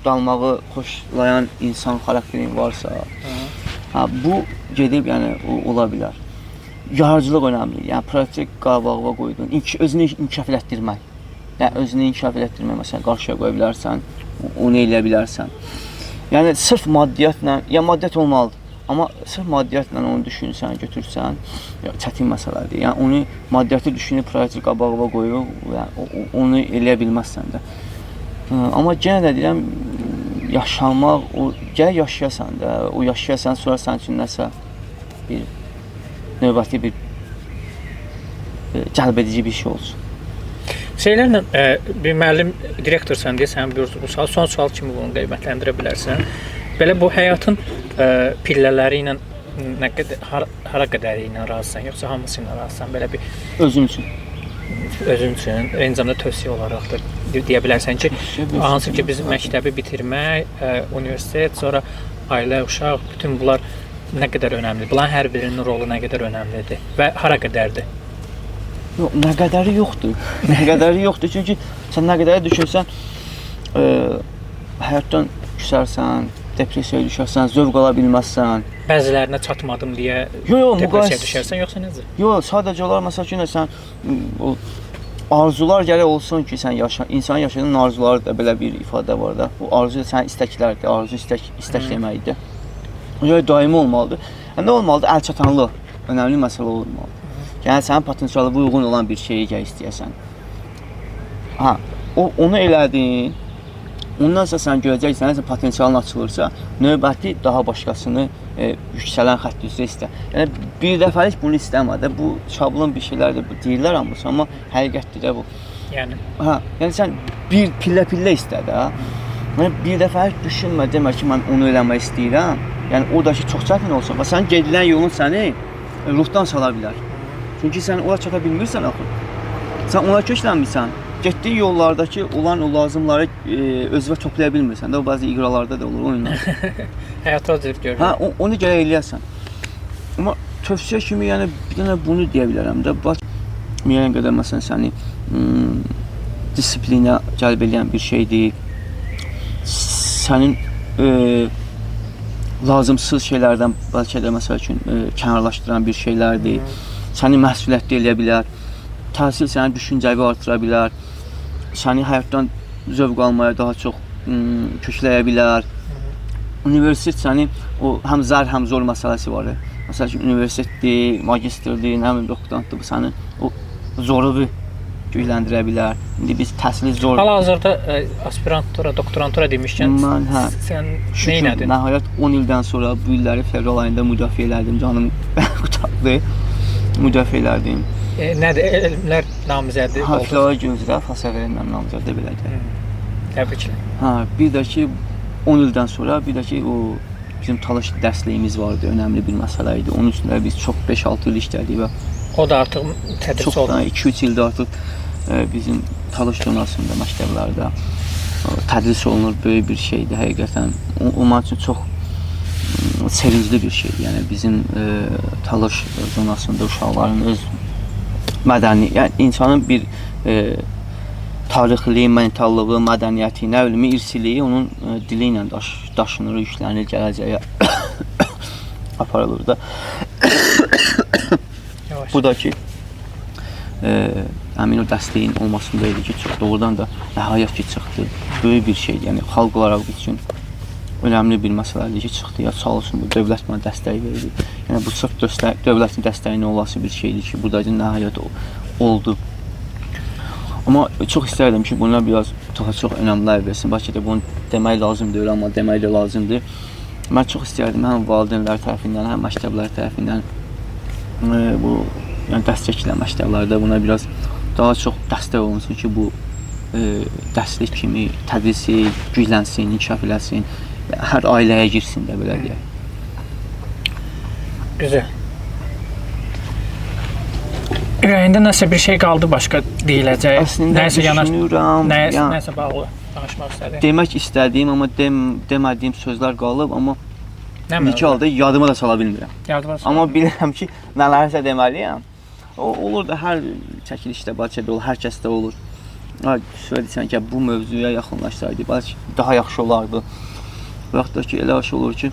dalmağı xoşlayan insan xarakterin varsa, bu gedib yəni ola bilər. Yaradıcılıq önəmlidir. Yəni praktik qabağa qoydun, özünü inkişaf elətdirmək. Yəni özünü inkişaf elətdirmək, məsələn, qarşıya qoya bilərsən, onu eləyə bilərsən. Yəni sırf maddiyyatla, ya maddiyyat olmalıdır, amma sırf maddiyyatla onu düşünsən, götürsən, çətin məsələdir. Yəni onu maddiyyatı düşünüb praktik qabağa qoyub, yəni onu eləyə bilməzsən də. Amma yenə də deyirəm, yaşamaq, gəl yaşayasan da, o yaşayasan, sonra sənin üçün nəsə bir növbəti bir cəlbedici bir şey olsun. Şeylərlə, bir müəllim, direktorsan deyə sən bu son sual kimi bunu qiymətləndirə bilərsən. Belə bu həyatın pillələri ilə hara qədəri ilə razısan, yoxsa hamısı ilə razısan? Belə bir Özüm üçün. Özün üçün, eyni zamanda tövsiyə olaraq da deyə bilərsən ki, hansı ki biz məktəbi bitirmək, universitet, sonra ailə, uşaq, bütün bunlar nə qədər önəmlidir? Bunların hər birinin rolu nə qədər önəmlidir və hara qədərdir? Yox, nə qədəri yoxdur. Nə qədəri yoxdur. Çünki sən nə qədəri düşünsən, həyatdan küsərsən, depressiyaya düşərsən, zövq ala bilməzsən. Bəzilərinə çatmadım deyə depressiyaya düşərsən, yoxsa necə? Yox, sadəcə olaraq məsəl üçün sən o arzular gərək olsun ki, sən insanın yaşadığın arzuları da belə bir ifadə var da. O arzu sənin istəklərdir, arzu istək deməkdir. Yəni daimi olmalıdır. Nə olmalıdır? Əlçatanlıq önəmli məsələ olmalıdır. Yəni sənin potensialına uyğun olan bir şeyi istəyəsən. Onu elədin. Ondan sonra sən görəcəksən, sən potensialın açılırsa, növbəti daha başqasını yüksələn xətt üzrə istə. Yəni bir dəfəlik bunu istəmə də. Bu şablon bir şeylərdir, bu deyirlər amma həqiqətdir də bu. Yəni sən bir pillə istə də. Yəni bir dəfəlik düşünmə, demə ki, mən onu eləmək istəyirəm. Yəni o da ki, çox çətin olsun. Və sənin gedilən yolun səni ruhdan sala bilər. Çünki sən ora çata bilmirsən axı. Sən ona köklənmirsən. Getdiyin yollardakı olan o lazımları özünə toplaya bilmirsən də. O bəzi iqralarda da olur, oyunlar. Həyata cür görürəm. Onu gərək eləyəsən. Amma tövsiyə kimi yəni bir dənə bunu deyə bilərəm də. Bax, müəyyən qədər məsələn səni disiplinə cəlb edən bir şeydir. Sənin lazımsız şeylərdən bəlkə də məsəl üçün kənarlaşdıran bir şeylərdir. Səni məsuliyyətli eləyə bilər. Təhsil səni düşüncəvi artıra bilər. Səni həyatdan zövq almaya daha çox kökləyə bilər. Universitet səni həm zər, həm zor məsələsi var. Məsəl üçün universitetdir, magistrdir, nə bilim doktorantdır, bu səni o zoruvu gücləndirə bilər. İndi biz təhsili zor... Hal-hazırda aspirantura, doktorantura demişkən, sən neynədin? Nəhayət 10 ildən sonra bu illəri fevral ayında müdafiə elədim, canım qutardı, müdafiə elədim. Nədir, elmlər namizədi oldu? Filologiya üzrə fəlsəfə elmlər namizədi beləcə. Təbriklər. Bir də ki, 10 ildən sonra, bir də ki, o bizim talış dərsliyimiz vardı, önəmli bir məsələ idi. Onun üstündə biz çox 5-6 il işlədik və o da artıq tədris oldu. Çox 2-3 ildə artıq bizim talış zonasında, məktəblərdə tədris olunur, böyük bir şeydir həqiqətən. O mənim üçün çox sevincli bir şeydir. Yəni bizim talış zonasında uşaqların öz mədəni, yəni insanın bir tarixli, mentallığı, mədəniyyəti, nə bilim, irsiliyi onun dili ilə daşınır, yüklənir, gələcəyə aparılır da. Bu da ki, həmin o dəstəyin olmasında idi ki, doğrudan da nəhayət ki, çıxdı. Böyük bir şeydir, yəni xalq olaraq üçün önəmli bir məsələdir ki, çıxdı, ya sağ olsun, bu dövlət mənə dəstəyi verir. Yəni bu sırf dövlətin dəstəyinin olası bir şeydir ki, burada nəhayət oldu. Amma çox istərdim ki, buna biraz daha çox önəmlər versin. Bakıda bunu demək lazım deyil, amma demək də lazımdır. Mən çox istərdim həm valideynlər tərəfindən, həm məktəblər tərəfindən bu yəni dəstək çəkilən məktəblərdə buna biraz daha çox dəstək olunsun ki, bu dərslik kimi tədrisi güclənsin, inkişaf eləsin, hər ailəyə girsin də belə deyək. Güzel. Ürəyində nəsə bir şey qaldı başqa deyiləcək. Əslində düşünürəm, nəsə bağlı danışmaq istədim. Demək istədiyim, amma demədiyim sözlər qalıb, amma ilk halda yadıma da sala bilmirəm. Amma bilirəm ki, nələrsə deməliyəm. Olur da hər çəkilişdə, Bakıda olur, hər kəsdə olur. Söylədirsən ki, bu mövzuya yaxınlaşsaydı, bəlkə daha yaxşı olardı. Və yaxud da ki, elə şey olur ki,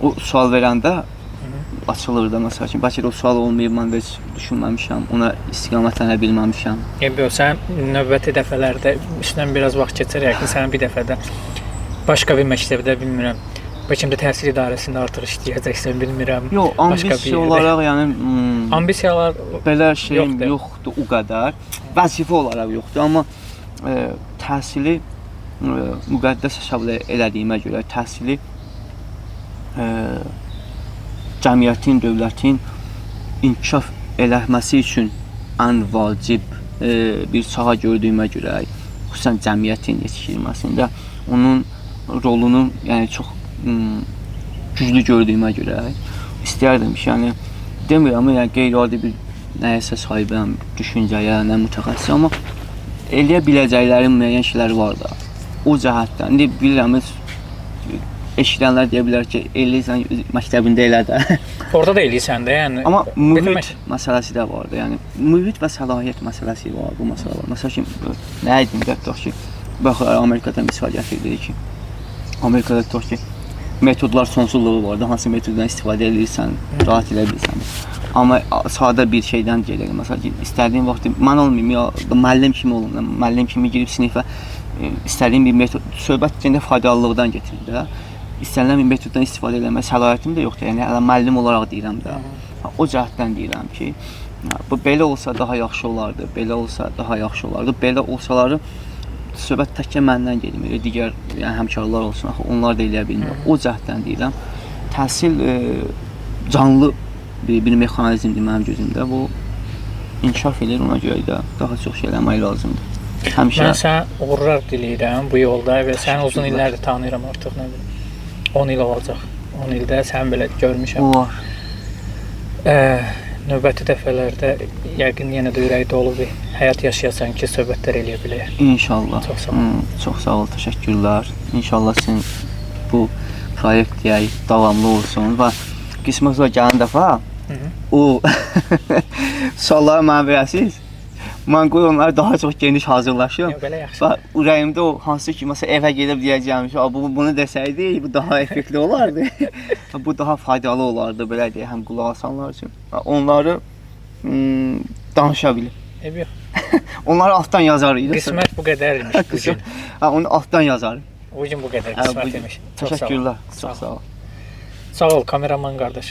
o sual verəndə açılır da, məsəl üçün, bəlkə də o sual olmayıb, mən də heç düşünməmişəm, ona istiqamətlənə bilməmişəm. Sən növbəti dəfələrdə üstündən biraz vaxt keçərək ki, sən bir dəfədə başqa bir məktəbdə, bilmirəm, bəlkə də təhsil idarəsində artıq işləyəcəksən, bilmirəm. Yox, ambisiya olaraq, yəni ambisiyalar belə şeyim yoxdur o qədər. Vəzifə olaraq yoxdur, amma təhsili müqəddəs hesab elədiyimə görə təhsili cəmiyyətin, dövlətin inkişaf eləməsi üçün ən vacib bir saha gördüyümə görə, xüsusən cəmiyyətin yetişdirilməsində onun rolunu yəni çox güclü gördüyümə görə istəyərdim ki, yəni demirəm, yəni qeyri-adi bir nəyəsə sahibəm, düşüncəyə, nə mütəxəssis, amma eləyə biləcəklərim müəyyən şeylər var da. O cəhətdən, indi bilirəm, eşidənlər deyə bilər ki, eləyirsən məktəbində elə də. Orada da eləyirsən də, yəni. Amma mühit məsələsi də var da, yəni mühit və səlahiyyət məsələsi var, bu məsələ var. Məsəl üçün, nə edim tutaq ki, baxırlar Amerikadan misal gətirdik ki, Amerikada tutaq ki, metodlar sonsuzluğu var da, hansı metoddan istifadə edirsən, rahat edə bilirsən. Amma sadə bir şeydən gedir. Məsələn ki, istədiyim vaxt mən olmayım, ya müəllim kimi olum, müəllim kimi girib sinifə istədiyim bir metod, söhbət içində faydalılıqdan getirir də. İstənilən bir metoddan istifadə eləmək səlahiyyətim də yoxdur. Yəni hələ müəllim olaraq deyirəm də. O cəhətdən deyirəm ki, bu belə olsa daha yaxşı olardı. Belə olsa daha yaxşı olardı. Belə olsaları söhbət təkcə məndən getmir. Digər yəni həmkarlar olsun, axı onlar da eləyə bilmir. O cəhətdən deyirəm. Təhsil canlı bir mexanizmdir mənim gözümdə. Bu inkişaf edir, ona görə də daha çox şey eləmək lazımdır. Həmişə mən sənə uğurlar diləyirəm bu yolda və səni uzun illərdir tanıyıram artıq, nə bilim. 10 il olacaq. 10 ildə sən belə görmüşəm. Olar. Növbəti dəfələrdə yəqin yenə də ürəyi dolu bir həyat yaşayasan ki, söhbətlər eləyə bilək. İnşallah. Çox sağ ol. Çox sağ ol, təşəkkürlər. İnşallah sizin bu proyekt deyək davamlı olsun və qismət ola gələn dəfə o sualları mənə verəsiniz. Mən qoy onları daha çox geniş hazırlaşım. Belə yaxşı. Və ürəyimdə o hansı ki, məsələn, evə gedib deyəcəyim ki, bunu desəydi, bu daha effektli olardı. Bu daha faydalı olardı, belə deyək, həm qulaq asanlar üçün. Onları danışa bilir. Yox. Onları altdan yazarıq. Qismət bu qədərmiş bu gün. Onu altdan yazarıq. Bu gün bu qədər qismət imiş. Təşəkkürlər. Çox sağ ol. Sağ ol, kameraman qardaşım.